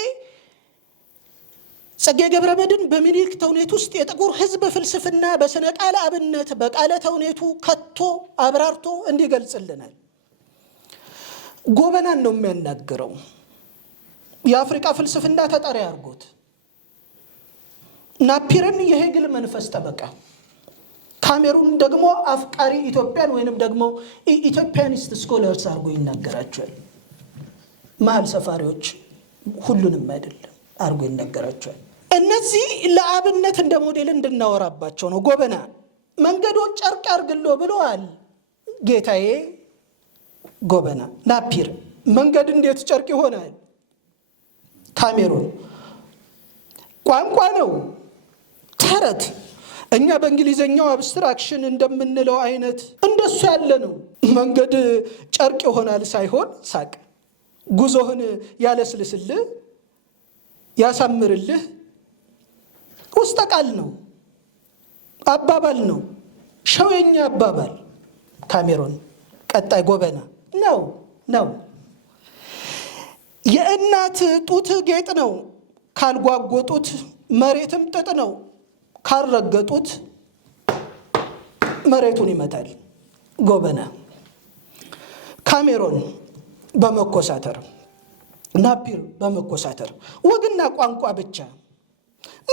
ገብረመድኅን በሚኒሊክ ተውኔት ውስጥ የጥቁር ሕዝብ ፍልስፍና በስነ ቃል አብነት በቃለ ተውኔቱ ከቶ አብራርቶ እንዲገልጽልናል። ጎበናን ነው የሚያናግረው። የአፍሪካ ፍልስፍና ተጠሪ አድርጎት ናፒርን የሄግል መንፈስ ጠበቃ፣ ካሜሩን ደግሞ አፍቃሪ ኢትዮጵያን ወይንም ደግሞ ኢትዮጵያኒስት ስኮለርስ አድርጎ ይናገራቸዋል። መሀል ሰፋሪዎች ሁሉንም አይደለም አድርጎ ይናገራቸዋል። እነዚህ ለአብነት እንደ ሞዴል እንድናወራባቸው ነው። ጎበና መንገዶን ጨርቅ አርግሎ ብለዋል ጌታዬ ጎበና። ናፒር መንገድ እንዴት ጨርቅ ይሆናል? ካሜሩን ቋንቋ ነው፣ ተረት። እኛ በእንግሊዘኛው አብስትራክሽን እንደምንለው አይነት እንደሱ ያለ ነው። መንገድ ጨርቅ ይሆናል ሳይሆን ሳቅ፣ ጉዞህን ያለስልስልህ፣ ያሳምርልህ ውስጠ ቃል ነው፣ አባባል ነው። ሸውየኛ አባባል ካሜሩን። ቀጣይ ጎበና ነው። የእናት ጡት ጌጥ ነው፣ ካልጓጎጡት መሬትም ጥጥ ነው፣ ካልረገጡት መሬቱን ይመታል። ጎበና። ካሜሩን በመኮሳተር፣ ናፒር በመኮሳተር። ወግና ቋንቋ ብቻ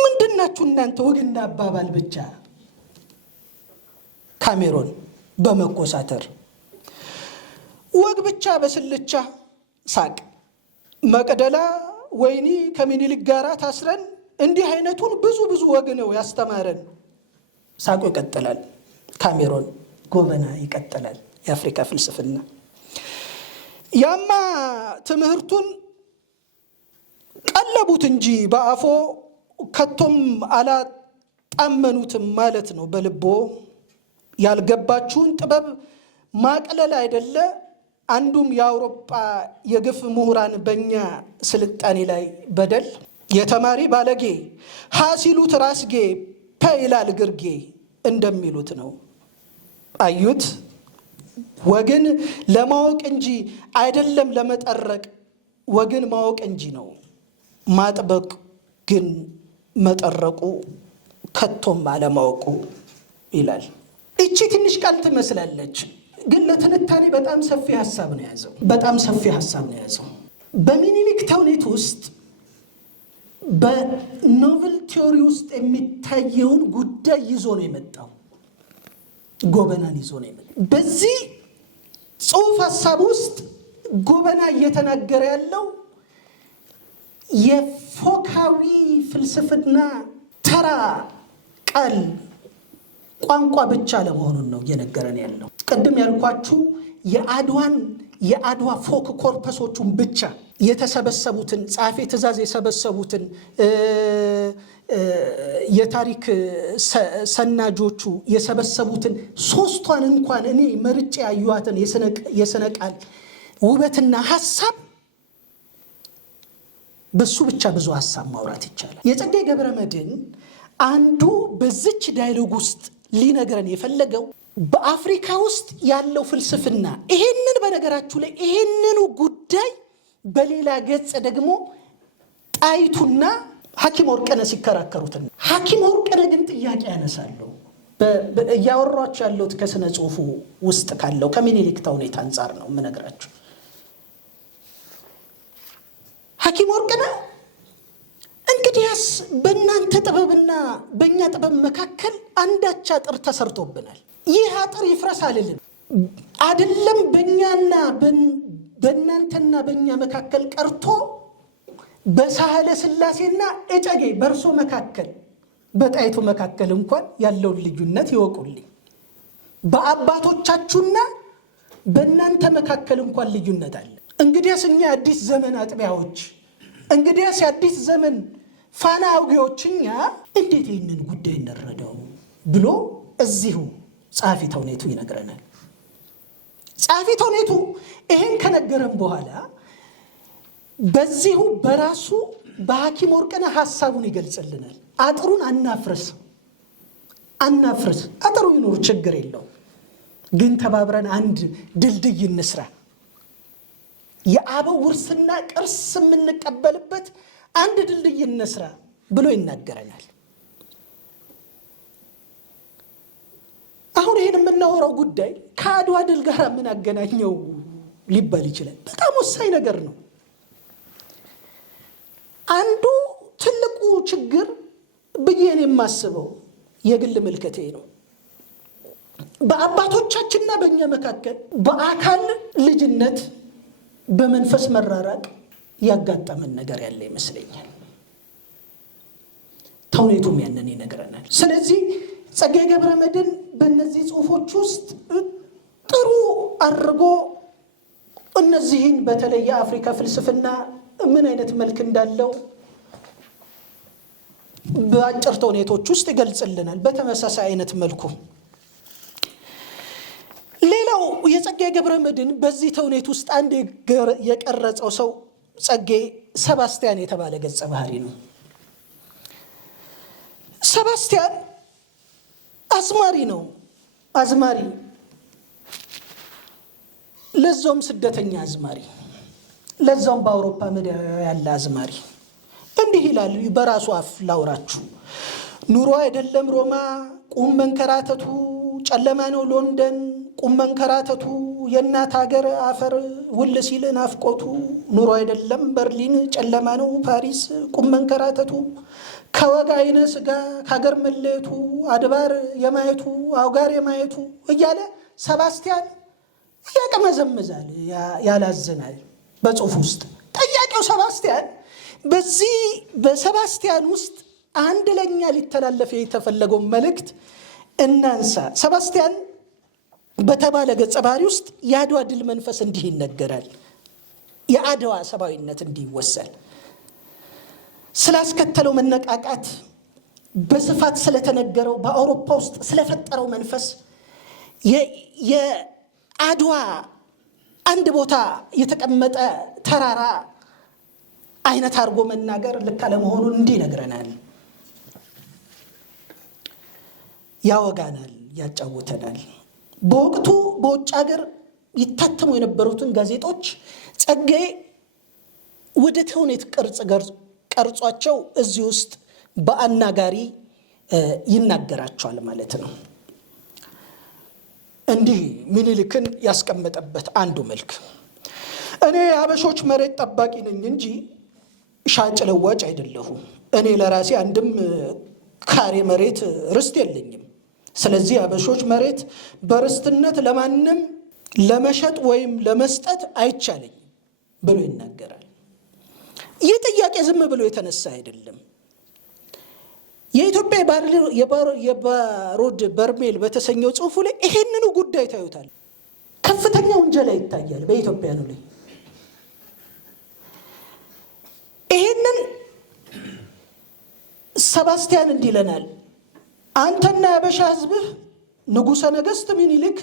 ምንድናችሁ እናንተ? ወግና አባባል ብቻ። ካሜሩን በመኮሳተር ወግ ብቻ በስልቻ ሳቅ። መቅደላ ወይኒ ከሚኒሊክ ጋር ታስረን እንዲህ አይነቱን ብዙ ወግ ነው ያስተማረን። ሳቁ ይቀጥላል። ካሜሩን ጎበና ይቀጥላል። የአፍሪካ ፍልስፍና ያማ ትምህርቱን ቀለቡት እንጂ በአፎ ከቶም አላጣመኑትም ማለት ነው በልቦ። ያልገባችሁን ጥበብ ማቅለል አይደለ አንዱም የአውሮፓ የግፍ ምሁራን በእኛ ስልጣኔ ላይ በደል። የተማሪ ባለጌ ሀሲሉት ራስጌ ፐይላል ግርጌ እንደሚሉት ነው። አዩት ወግን ለማወቅ እንጂ አይደለም ለመጠረቅ፣ ወግን ማወቅ እንጂ ነው ማጥበቅ ግን መጠረቁ ከቶም አለማወቁ ይላል። እቺ ትንሽ ቃል ትመስላለች፣ ግን ለትንታኔ በጣም ሰፊ ሐሳብ ነው ያዘው። በጣም ሰፊ ሐሳብ ነው ያዘው። በሚኒሊክ ተውኔት ውስጥ በኖቨል ቲዮሪ ውስጥ የሚታየውን ጉዳይ ይዞ ነው የመጣው። ጎበናን ይዞ ነው የመጣው። በዚህ ጽሑፍ ሐሳብ ውስጥ ጎበና እየተናገረ ያለው የፎካዊ ፍልስፍና ተራ ቃል ቋንቋ ብቻ ለመሆኑን ነው እየነገረን ያለው። ቅድም ያልኳችሁ የአድዋ ፎክ ኮርፐሶቹን ብቻ የተሰበሰቡትን ጸሐፌ ትእዛዝ የሰበሰቡትን የታሪክ ሰናጆቹ የሰበሰቡትን ሶስቷን እንኳን እኔ መርጬ ያዩዋትን የስነ ቃል ውበትና ሐሳብ በሱ ብቻ ብዙ ሐሳብ ማውራት ይቻላል። የጸጋዬ ገብረመድኅን አንዱ በዚች ዳይሎግ ውስጥ ሊነግረን የፈለገው በአፍሪካ ውስጥ ያለው ፍልስፍና ይሄንን በነገራችሁ ላይ ይሄንኑ ጉዳይ በሌላ ገጽ ደግሞ ጣይቱና ሐኪም ወርቅነህ ሲከራከሩት፣ ሐኪም ወርቅነህ ግን ጥያቄ ያነሳሉ። እያወሯቸው ያለሁት ከስነ ጽሑፉ ውስጥ ካለው ከሚኒሊክ ተውኔት አንጻር ነው የምነግራችሁ። ሐኪም ወርቅነህ እንግዲያስ በእናንተ ጥበብና በእኛ ጥበብ መካከል አንዳች አጥር ተሰርቶብናል። ይህ አጥር ይፍረስ አልልም፣ አይደለም በእኛና በእናንተና በእኛ መካከል ቀርቶ በሳህለ ሥላሴና እጨጌ በእርሶ መካከል በጣይቱ መካከል እንኳን ያለውን ልዩነት ይወቁልኝ። በአባቶቻችሁና በእናንተ መካከል እንኳን ልዩነት አለ። እንግዲያስ እኛ አዲስ ዘመን አጥቢያዎች፣ እንግዲያስ የአዲስ ዘመን ፋና አውጊዎች እኛ እንዴት ይህንን ጉዳይ እንረዳው ብሎ እዚሁ ጸሐፊ ተውኔቱ ይነግረናል። ጸሐፊ ተውኔቱ ይሄን ከነገረን በኋላ በዚሁ በራሱ በሐኪም ወርቅነህ ሐሳቡን ይገልጽልናል። አጥሩን አናፍርስ፣ አጥሩ ይኖር ችግር የለው፣ ግን ተባብረን አንድ ድልድይ እንስራ፣ የአበው ውርስና ቅርስ የምንቀበልበት አንድ ድልድይ እንስራ ብሎ ይናገረናል። አሁን ይሄን የምናወራው ጉዳይ ከአድዋ ድል ጋር ምን አገናኘው ሊባል ይችላል። በጣም ወሳኝ ነገር ነው። አንዱ ትልቁ ችግር ብዬን የማስበው የግል ምልከቴ ነው። በአባቶቻችንና በእኛ መካከል በአካል ልጅነት በመንፈስ መራራቅ ያጋጠመን ነገር ያለ ይመስለኛል። ተውኔቱም ያንን ይነግረናል። ስለዚህ ጸጋዬ ገብረመድኅን በእነዚህ ጽሑፎች ውስጥ ጥሩ አድርጎ እነዚህን በተለይ የአፍሪካ ፍልስፍና ምን አይነት መልክ እንዳለው በአጭር ተውኔቶች ውስጥ ይገልጽልናል። በተመሳሳይ አይነት መልኩ ሌላው የጸጋዬ ገብረመድኅን በዚህ ተውኔት ውስጥ አንድ የቀረጸው ሰው ጸጋዬ ሰባስቲያን የተባለ ገጸ ባህሪ ነው። ሰባስቲያን አዝማሪ ነው። አዝማሪ ለዛውም ስደተኛ አዝማሪ፣ ለዛውም በአውሮፓ ምድር ያለ አዝማሪ እንዲህ ይላል። በራሱ አፍ ላውራችሁ። ኑሮ አይደለም ሮማ ቁም መንከራተቱ፣ ጨለማ ነው ሎንደን ቁም መንከራተቱ፣ የእናት ሀገር አፈር ውል ሲል ናፍቆቱ። ኑሮ አይደለም በርሊን ጨለማ ነው ፓሪስ ቁም መንከራተቱ፣ ከወግ አይነ ስጋ ከሀገር መለየቱ፣ አድባር የማየቱ አውጋር የማየቱ እያለ ሰባስቲያን ያቀመዘምዛል፣ ያላዝናል በጽሑፍ ውስጥ። ጠያቂው ሰባስቲያን በዚህ በሰባስቲያን ውስጥ አንድ ለኛ ሊተላለፍ የተፈለገው መልእክት እናንሳ። ሰባስቲያን በተባለ ገጸ ባህሪ ውስጥ የአድዋ ድል መንፈስ እንዲህ ይነገራል። የአድዋ ሰብአዊነት እንዲወሰን ስላስከተለው መነቃቃት በስፋት ስለተነገረው በአውሮፓ ውስጥ ስለፈጠረው መንፈስ የአድዋ አንድ ቦታ የተቀመጠ ተራራ አይነት አድርጎ መናገር ልክ አለመሆኑን እንዲነግረናል፣ ያወጋናል፣ ያጫውተናል። በወቅቱ በውጭ ሀገር ይታተሙ የነበሩትን ጋዜጦች ጸጋዬ ወደ ተውኔት ቅርጽ ቀርጿቸው እዚህ ውስጥ በአናጋሪ ይናገራቸዋል ማለት ነው። እንዲህ ምኒልክን ያስቀመጠበት አንዱ መልክ እኔ የሀበሾች መሬት ጠባቂ ነኝ እንጂ ሻጭ ለዋጭ አይደለሁም። እኔ ለራሴ አንድም ካሬ መሬት ርስት የለኝም። ስለዚህ የሀበሾች መሬት በርስትነት ለማንም ለመሸጥ ወይም ለመስጠት አይቻለኝም ብሎ ይናገራል። ይህ ጥያቄ ዝም ብሎ የተነሳ አይደለም። የኢትዮጵያ የባሩድ በርሜል በተሰኘው ጽሑፉ ላይ ይሄንኑ ጉዳይ ታዩታል። ከፍተኛ ውንጀላ ይታያል በኢትዮጵያኑ ላይ። ይሄንን ሰባስቲያን እንዲህ ይለናል። አንተና የሀበሻ ሕዝብህ ንጉሠ ነገሥት ምኒልክ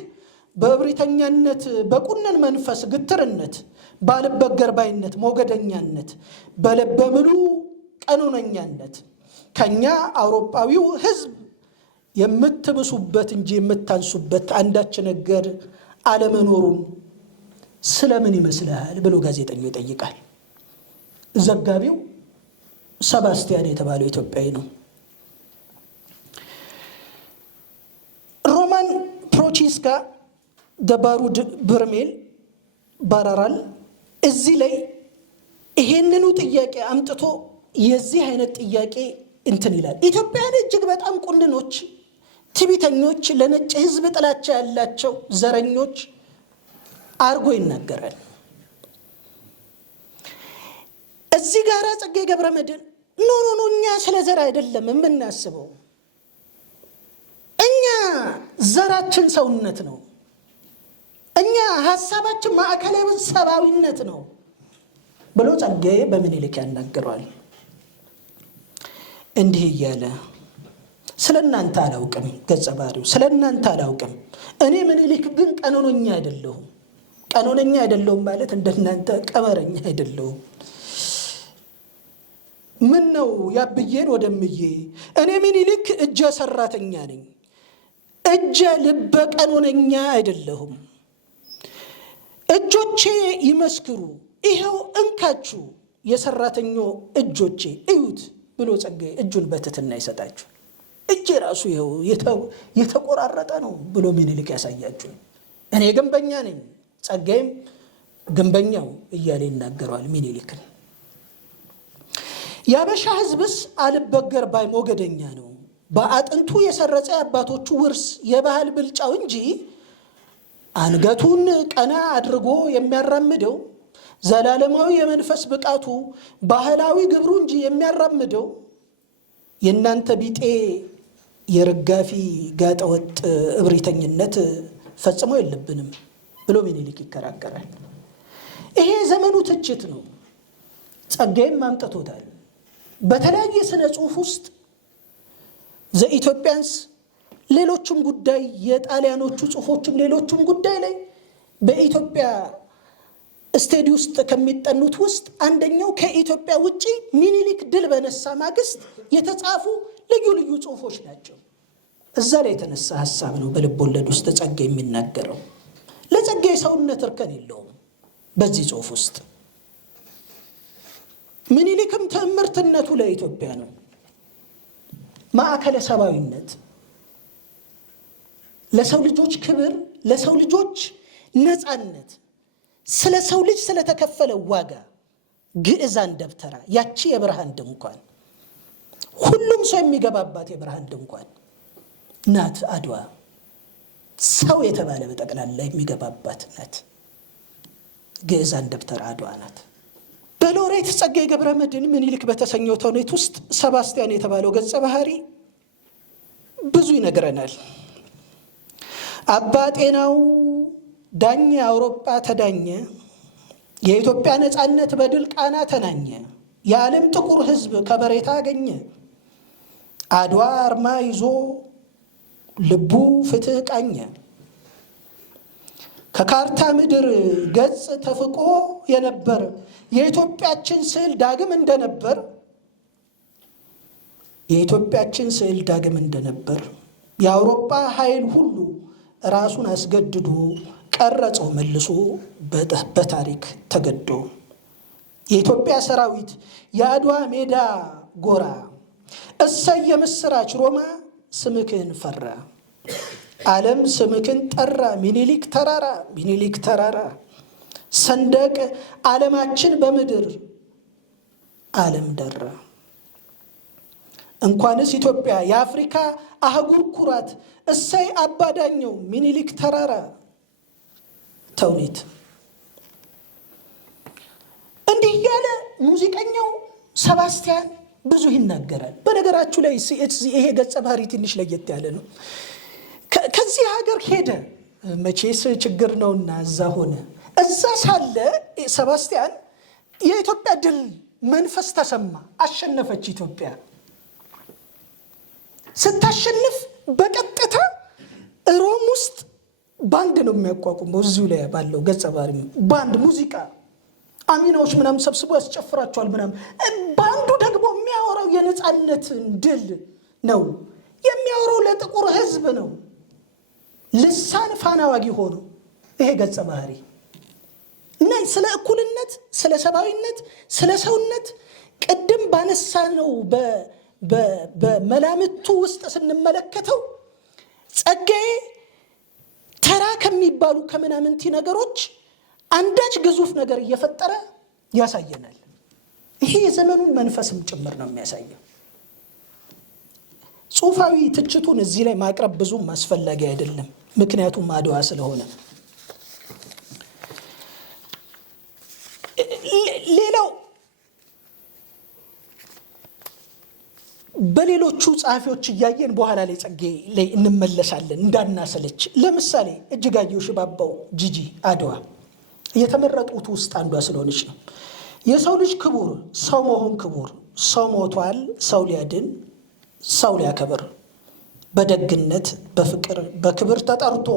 በእብሪተኛነት፣ በቁነን መንፈስ፣ ግትርነት፣ ባልበገር ባይነት፣ ሞገደኛነት፣ በልበ ምሉ ቀኖነኛነት ከኛ አውሮፓዊው ሕዝብ የምትብሱበት እንጂ የምታንሱበት አንዳች ነገር አለመኖሩን ስለምን ይመስልሃል ብሎ ጋዜጠኛው ይጠይቃል። ዘጋቢው ሰባስቲያን የተባለው ኢትዮጵያዊ ነው። ሮማን ፕሮቺስካ ደባሩድ በርሜል ባራራል እዚህ ላይ ይሄንኑ ጥያቄ አምጥቶ የዚህ አይነት ጥያቄ እንትን ይላል። ኢትዮጵያውያን እጅግ በጣም ቁንድኖች፣ ትዕቢተኞች፣ ለነጭ ሕዝብ ጥላቻ ያላቸው ዘረኞች አርጎ ይናገራል። እዚህ ጋር ጸጋዬ ገብረመድኅን ኖ እኛ ስለ ዘር አይደለም የምናስበው፣ እኛ ዘራችን ሰውነት ነው፣ እኛ ሀሳባችን ማዕከላዊ ሰብአዊነት ነው ብሎ ጸጋዬ በምኒልክ ያናግረዋል። እንዲህ እያለ ስለ እናንተ አላውቅም፣ ገጸ ባህሪው ስለ እናንተ አላውቅም፣ እኔ ምኒልክ ግን ቀኖነኛ አይደለሁም። ቀኖነኛ አይደለሁም ማለት እንደናንተ ቀመረኛ አይደለሁም። ምን ነው ያብዬን ወደምዬ፣ እኔ ምኒልክ እጀ ሰራተኛ ነኝ፣ እጀ ልበ ቀኖነኛ አይደለሁም። እጆቼ ይመስክሩ፣ ይኸው እንካችሁ የሰራተኞ እጆቼ እዩት ብሎ ጸጋዬ እጁን በትትና ይሰጣችሁ። እጄ ራሱ ይኸው የተቆራረጠ ነው ብሎ ምኒልክ ያሳያችሁ። እኔ ግንበኛ ነኝ፣ ጸጋዬም ግንበኛው እያለ ይናገረዋል ምኒልክን። የሀበሻ ሕዝብስ አልበገር ባይ ሞገደኛ ነው፣ በአጥንቱ የሰረጸ የአባቶቹ ውርስ የባህል ብልጫው እንጂ አንገቱን ቀና አድርጎ የሚያራምደው ዘላለማዊ የመንፈስ ብቃቱ ባህላዊ ግብሩ እንጂ የሚያራምደው የእናንተ ቢጤ የርጋፊ ጋጠወጥ እብሪተኝነት ፈጽሞ የለብንም ብሎ ምኒልክ ይከራከራል። ይሄ ዘመኑ ትችት ነው። ጸጋዬም አምጥቶታል። በተለያየ ስነ ጽሑፍ ውስጥ ዘኢትዮጵያንስ፣ ሌሎችም ጉዳይ የጣሊያኖቹ ጽሑፎችም ሌሎችም ጉዳይ ላይ በኢትዮጵያ ስቴዲ ውስጥ ከሚጠኑት ውስጥ አንደኛው ከኢትዮጵያ ውጪ ምኒልክ ድል በነሳ ማግስት የተጻፉ ልዩ ልዩ ጽሑፎች ናቸው። እዛ ላይ የተነሳ ሀሳብ ነው በልብ ወለድ ውስጥ ጸጋዬ የሚናገረው። ለጸጋዬ ሰውነት እርከን የለውም በዚህ ጽሑፍ ውስጥ። ምኒልክም ትምህርትነቱ ለኢትዮጵያ ነው። ማዕከለ ሰብአዊነት፣ ለሰው ልጆች ክብር፣ ለሰው ልጆች ነፃነት፣ ስለ ሰው ልጅ ስለተከፈለ ዋጋ ግዕዛን ደብተራ፣ ያቺ የብርሃን ድንኳን፣ ሁሉም ሰው የሚገባባት የብርሃን ድንኳን ናት አድዋ። ሰው የተባለ በጠቅላላ የሚገባባት ናት። ግዕዛን ደብተራ አድዋ ናት። በሎሬት ጸጋዬ ገብረመድኅን ምኒልክ በተሰኘው ተውኔት ውስጥ ሰባስቲያን የተባለው ገጸ ባህሪ ብዙ ይነግረናል። አባ ጤናው ዳኘ አውሮጳ ተዳኘ፣ የኢትዮጵያ ነፃነት በድል ቃና ተናኘ። የዓለም ጥቁር ሕዝብ ከበሬታ አገኘ። አድዋ አርማ ይዞ ልቡ ፍትህ ቃኘ። ከካርታ ምድር ገጽ ተፍቆ የነበር የኢትዮጵያችን ስዕል ዳግም እንደነበር የአውሮፓ ኃይል ሁሉ ራሱን አስገድዶ ቀረጸው መልሶ በታሪክ ተገዶ። የኢትዮጵያ ሰራዊት የአድዋ ሜዳ ጎራ እሰይ የምስራች ሮማ ስምክን ፈራ። ዓለም ስምክን ጠራ ሚኒሊክ ተራራ ሰንደቅ ዓለማችን በምድር ዓለም ደራ። እንኳንስ ኢትዮጵያ የአፍሪካ አህጉር ኩራት እሰይ አባዳኘው ሚኒሊክ ተራራ ተውኔት። እንዲህ ያለ ሙዚቀኛው ሰባስቲያን ብዙ ይናገራል። በነገራችሁ ላይ ይሄ ገጸ ባህሪ ትንሽ ለየት ያለ ነው። ከዚህ ሀገር ሄደ፣ መቼስ ችግር ነውና እዛ ሆነ። እዛ ሳለ ሰባስቲያን የኢትዮጵያ ድል መንፈስ ተሰማ። አሸነፈች ኢትዮጵያ። ስታሸንፍ በቀጥታ ሮም ውስጥ ባንድ ነው የሚያቋቁመው። እዚሁ ላይ ባለው ገጸ ባህሪ ባንድ ሙዚቃ አሚናዎች ምናምን ሰብስቦ ያስጨፍራቸዋል ምናምን። ባንዱ ደግሞ የሚያወራው የነፃነትን ድል ነው የሚያወራው፣ ለጥቁር ሕዝብ ነው። ልሳን ፋና ዋጊ ሆኖ ይሄ ገጸ ባህሪ እና ስለ እኩልነት፣ ስለ ሰብአዊነት፣ ስለ ሰውነት ቅድም ባነሳ ነው በመላምቱ ውስጥ ስንመለከተው ጸጋዬ ተራ ከሚባሉ ከምናምንቲ ነገሮች አንዳች ግዙፍ ነገር እየፈጠረ ያሳየናል። ይሄ የዘመኑን መንፈስም ጭምር ነው የሚያሳየው። ጽሑፋዊ ትችቱን እዚህ ላይ ማቅረብ ብዙም አስፈላጊ አይደለም፣ ምክንያቱም አድዋ ስለሆነ። ሌላው በሌሎቹ ጸሐፊዎች እያየን በኋላ ላይ ጸጋዬ ላይ እንመለሳለን እንዳናሰለች። ለምሳሌ እጅጋየሁ ሽባባው ጂጂ አድዋ የተመረጡት ውስጥ አንዷ ስለሆነች ነው። የሰው ልጅ ክቡር፣ ሰው መሆን ክቡር፣ ሰው ሞቷል ሰው ሊያድን ሰው ሊያከብር፣ በደግነት በፍቅር በክብር ተጠርቶ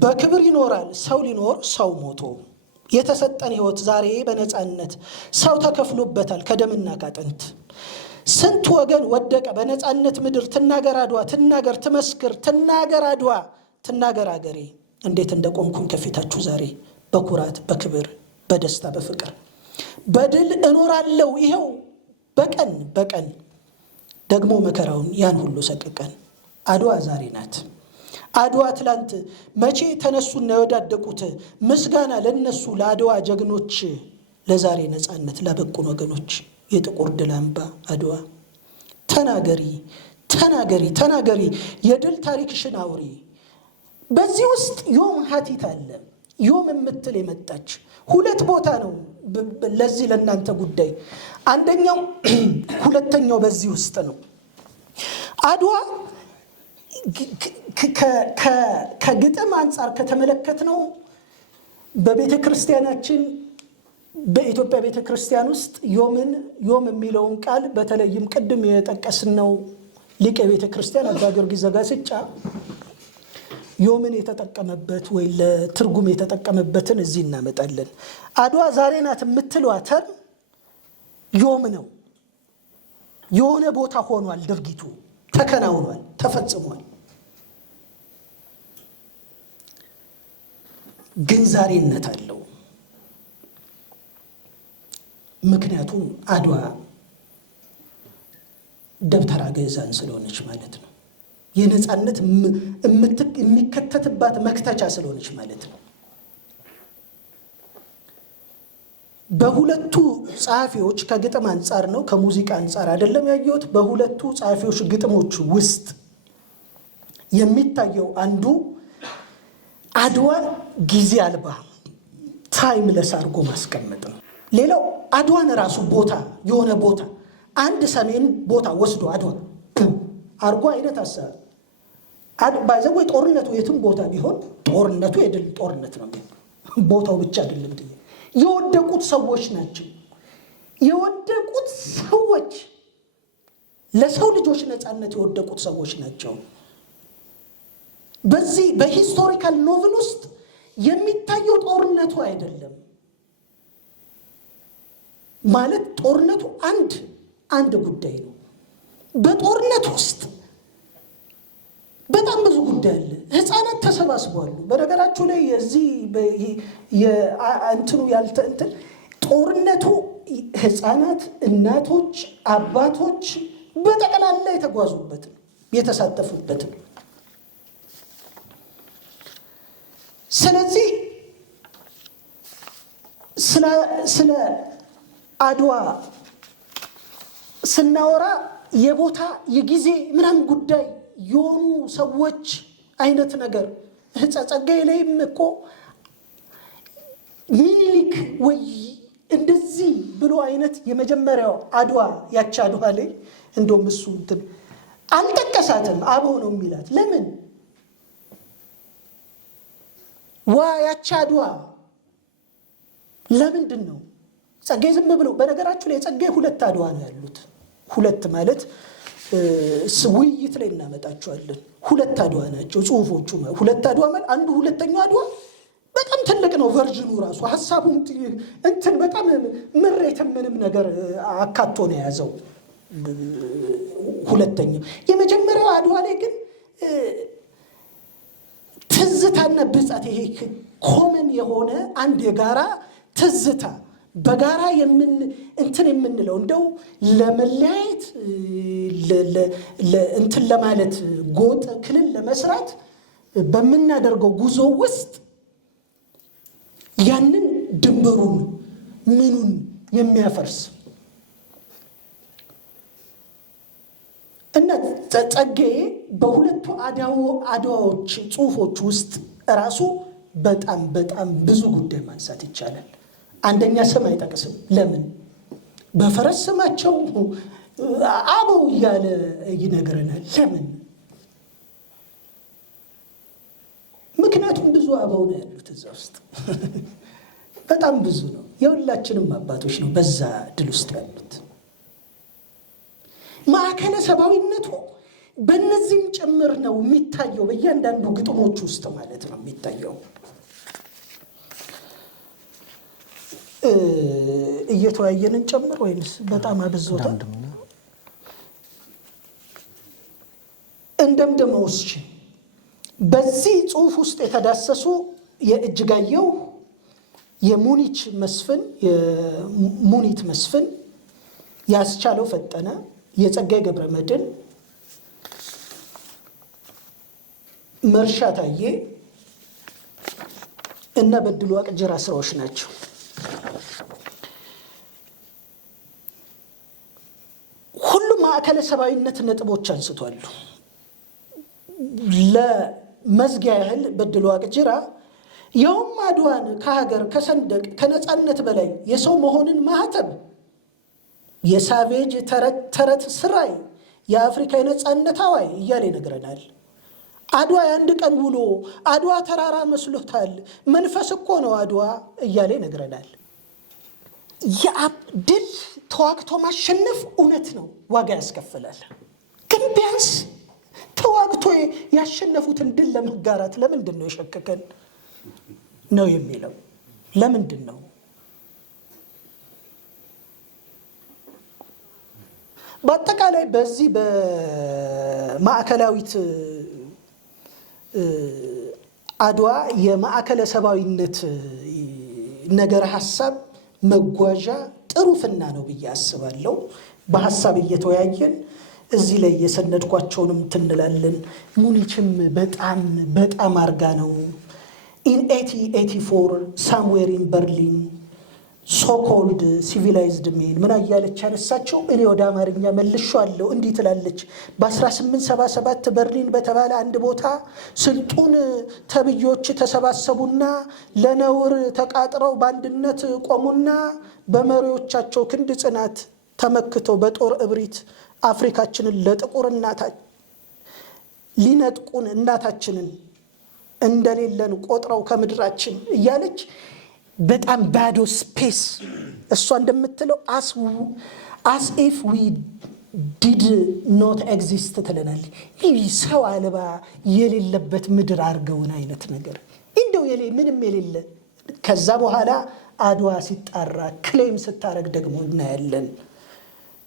በክብር ይኖራል ሰው ሊኖር ሰው ሞቶ። የተሰጠን ሕይወት ዛሬ በነፃነት ሰው ተከፍሎበታል ከደምና ካጥንት። ስንት ወገን ወደቀ በነፃነት ምድር። ትናገር አድዋ ትናገር ትመስክር፣ ትናገር አድዋ ትናገር አገሬ። እንዴት እንደቆምኩኝ ከፊታችሁ ዛሬ በኩራት በክብር በደስታ በፍቅር በድል እኖራለሁ ይኸው በቀን በቀን ደግሞ መከራውን ያን ሁሉ ሰቅቀን። አድዋ ዛሬ ናት። አድዋ ትላንት መቼ ተነሱና የወዳደቁት? ምስጋና ለነሱ ለአድዋ ጀግኖች፣ ለዛሬ ነፃነት ላበቁን ወገኖች። የጥቁር ድል አምባ አድዋ ተናገሪ ተናገሪ ተናገሪ የድል ታሪክሽን አውሪ። በዚህ ውስጥ ዮም ሀቲት አለ። ዮም የምትል የመጣች ሁለት ቦታ ነው ለዚህ ለእናንተ ጉዳይ። አንደኛው ሁለተኛው በዚህ ውስጥ ነው። አድዋ ከግጥም አንጻር ከተመለከት ነው በቤተ ክርስቲያናችን በኢትዮጵያ ቤተ ክርስቲያን ውስጥ ዮም የሚለውን ቃል በተለይም ቅድም የጠቀስነው ሊቀ ቤተ ክርስቲያን አባ ጊዮርጊስ ዘጋስጫ ዮምን የተጠቀመበት ወይ ለትርጉም የተጠቀመበትን እዚህ እናመጣለን። አድዋ ዛሬ ናት የምትለው ተርም ዮም ነው። የሆነ ቦታ ሆኗል፣ ድርጊቱ ተከናውኗል፣ ተፈጽሟል። ግን ዛሬነት አለው። ምክንያቱም አድዋ ደብተራ ገዛን ስለሆነች ማለት ነው። የነፃነት የሚከተትባት መክተቻ ስለሆነች ማለት ነው። በሁለቱ ጸሐፊዎች ከግጥም አንጻር ነው ከሙዚቃ አንጻር አይደለም ያየሁት። በሁለቱ ጸሐፊዎች ግጥሞች ውስጥ የሚታየው አንዱ አድዋን ጊዜ አልባ ታይምለስ አድርጎ ማስቀመጥ ነው። ሌላው አድዋን ራሱ ቦታ የሆነ ቦታ አንድ ሰሜን ቦታ ወስዶ አድዋ አርጎ አይነት አሰብ ባይዘው ጦርነቱ የትም ቦታ ቢሆን ጦርነቱ የድል ጦርነት ነው። ቦታው ብቻ አይደለም። የወደቁት ሰዎች ናቸው። የወደቁት ሰዎች ለሰው ልጆች ነፃነት የወደቁት ሰዎች ናቸው። በዚህ በሂስቶሪካል ኖቨል ውስጥ የሚታየው ጦርነቱ አይደለም ማለት ጦርነቱ አንድ ጉዳይ ነው። በጦርነት ውስጥ በጣም ብዙ ጉዳይ አለ። ህፃናት ተሰባስበዋል። በነገራችሁ ላይ የዚህ የእንትኑ ያልተንትን ጦርነቱ ህፃናት፣ እናቶች፣ አባቶች በጠቅላላ የተጓዙበት የተሳተፉበት ነው። ስለዚህ ስለ አድዋ ስናወራ የቦታ የጊዜ ምናምን ጉዳይ የሆኑ ሰዎች አይነት ነገር ጸጋዬ ላይም እኮ ሚኒሊክ ወይ እንደዚህ ብሎ አይነት የመጀመሪያው አድዋ ያቺ አድዋ ላይ እንደውም እሱ እንትን አልጠቀሳትም። አበው ነው የሚላት። ለምን ያቺ አድዋ ለምንድን ነው ጸጋዬ ዝም ብሎ? በነገራችሁ ላይ ጸጋዬ ሁለት አድዋ ነው ያሉት። ሁለት ማለት ውይይት ላይ እናመጣቸዋለን። ሁለት አድዋ ናቸው ጽሁፎቹ። ሁለት አድዋ ማለት አንዱ ሁለተኛው አድዋ በጣም ትልቅ ነው። ቨርዥኑ ራሱ ሀሳቡም እንትን በጣም ምሬትም ምንም ነገር አካቶ ነው የያዘው። ሁለተኛው የመጀመሪያው አድዋ ላይ ግን ትዝታና ብጻት ይሄ ኮመን የሆነ አንድ የጋራ ትዝታ በጋራ እንትን የምንለው እንደው ለመለያየት እንትን ለማለት ጎጥ ክልል ለመስራት በምናደርገው ጉዞ ውስጥ ያንን ድንበሩን ምኑን የሚያፈርስ እና ጸጋዬ በሁለቱ አድዋዎች ጽሁፎች ውስጥ ራሱ በጣም ብዙ ጉዳይ ማንሳት ይቻላል። አንደኛ ስም አይጠቅስም። ለምን? በፈረስ ስማቸው አበው እያለ ይነግረናል። ለምን? ምክንያቱም ብዙ አበው ነው ያሉት እዛ ውስጥ በጣም ብዙ ነው። የሁላችንም አባቶች ነው በዛ ድል ውስጥ ያሉት። ማዕከለ ሰብአዊነቱ በእነዚህም ጭምር ነው የሚታየው፣ በእያንዳንዱ ግጥሞች ውስጥ ማለት ነው የሚታየው። እየተወያየንን ጨምር ወይንስ በጣም አብዝቶታል? እንደምደመው እስኪ በዚህ ጽሁፍ ውስጥ የተዳሰሱ የእጅጋየሁ የሙኒት መስፍን፣ ያስቻለው ፈጠነ፣ የጸጋዬ ገብረመድኅን፣ መርሻ ታዬ እና በድሉ ዋቅጅራ ስራዎች ናቸው። ሁሉም ማዕከለ ሰብአዊነት ነጥቦች አንስቷሉ። ለመዝጊያ ያህል በድሉ ዋቅጅራ ያውም አድዋን ከሀገር ከሰንደቅ ከነፃነት በላይ የሰው መሆንን ማህተብ የሳቬጅ ተረት ስራይ የአፍሪካ የነፃነት አዋይ እያለ ይነግረናል። አድዋ የአንድ ቀን ውሎ አድዋ ተራራ መስሎታል፣ መንፈስ እኮ ነው አድዋ እያለ ይነግረናል። ድል ተዋግቶ ማሸነፍ እውነት ነው፣ ዋጋ ያስከፍላል። ግን ቢያንስ ተዋግቶ ያሸነፉትን ድል ለመጋራት ለምንድን ነው የሸከከን ነው የሚለው? ለምንድን ነው? በአጠቃላይ በዚህ በማዕከላዊት አድዋ የማዕከለ ሰብአዊነት ነገር ሀሳብ መጓዣ ጥሩ ፍና ነው ብዬ አስባለሁ። በሀሳብ እየተወያየን እዚህ ላይ የሰነድኳቸውንም ትንላለን። ሙኒችም በጣም አርጋ ነው ኢን 1884 ሳምዌር ኢን በርሊን ሶኮልድ ሲቪላይዝድ ሜን ምን እያለች ያነሳቸው። እኔ ወደ አማርኛ መልሼዋለሁ። እንዲህ ትላለች። በ1877 በርሊን በተባለ አንድ ቦታ ስልጡን ተብዮች ተሰባሰቡና ለነውር ተቃጥረው በአንድነት ቆሙና በመሪዎቻቸው ክንድ ጽናት ተመክተው በጦር እብሪት አፍሪካችንን ለጥቁር ሊነጥቁን እናታችንን እንደሌለን ቆጥረው ከምድራችን እያለች በጣም ባዶ ስፔስ እሷ እንደምትለው as if we did not exist ትለናል። ይህ ሰው አልባ የሌለበት ምድር አርገውን አይነት ነገር እንደው ምንም የሌለ። ከዛ በኋላ አድዋ ሲጣራ ክሌም ስታረግ ደግሞ እናያለን።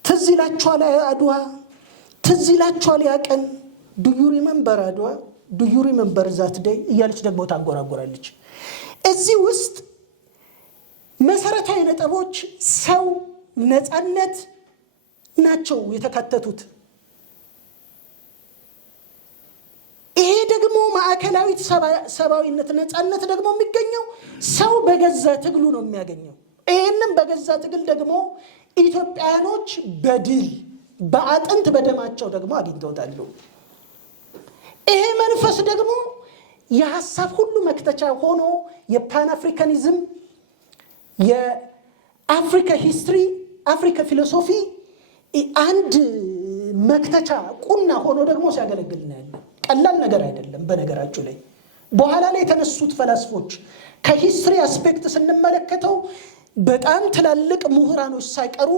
ትዝ ይላችኋል አድዋ፣ ትዝ ይላችኋል ያ ቀን። do you remember አድዋ do you remember that day እያለች ደግሞ ታንጎራጎራለች። እዚህ ውስጥ መሰረታዊ ነጥቦች ሰው፣ ነፃነት ናቸው የተካተቱት። ይሄ ደግሞ ማዕከላዊት ሰብአዊነት ነፃነት ደግሞ የሚገኘው ሰው በገዛ ትግሉ ነው የሚያገኘው። ይሄንን በገዛ ትግል ደግሞ ኢትዮጵያኖች በድል በአጥንት በደማቸው ደግሞ አግኝተውታል። ይሄ መንፈስ ደግሞ የሐሳብ ሁሉ መክተቻ ሆኖ የፓን አፍሪካኒዝም፣ የአፍሪካ ሂስትሪ፣ አፍሪካ ፊሎሶፊ አንድ መክተቻ ቁና ሆኖ ደግሞ ሲያገለግል እናያለን። ቀላል ነገር አይደለም። በነገራችሁ ላይ በኋላ ላይ የተነሱት ፈላስፎች ከሂስትሪ አስፔክት ስንመለከተው በጣም ትላልቅ ምሁራኖች ሳይቀሩ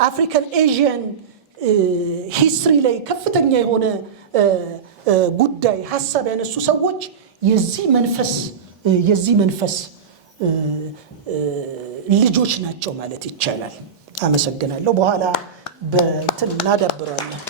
አፍሪካን ኤዥያን ሂስትሪ ላይ ከፍተኛ የሆነ ጉዳይ ሐሳብ ያነሱ ሰዎች የዚህ መንፈስ ልጆች ናቸው ማለት ይቻላል። አመሰግናለሁ። በኋላ በእንትን እናዳብራለን።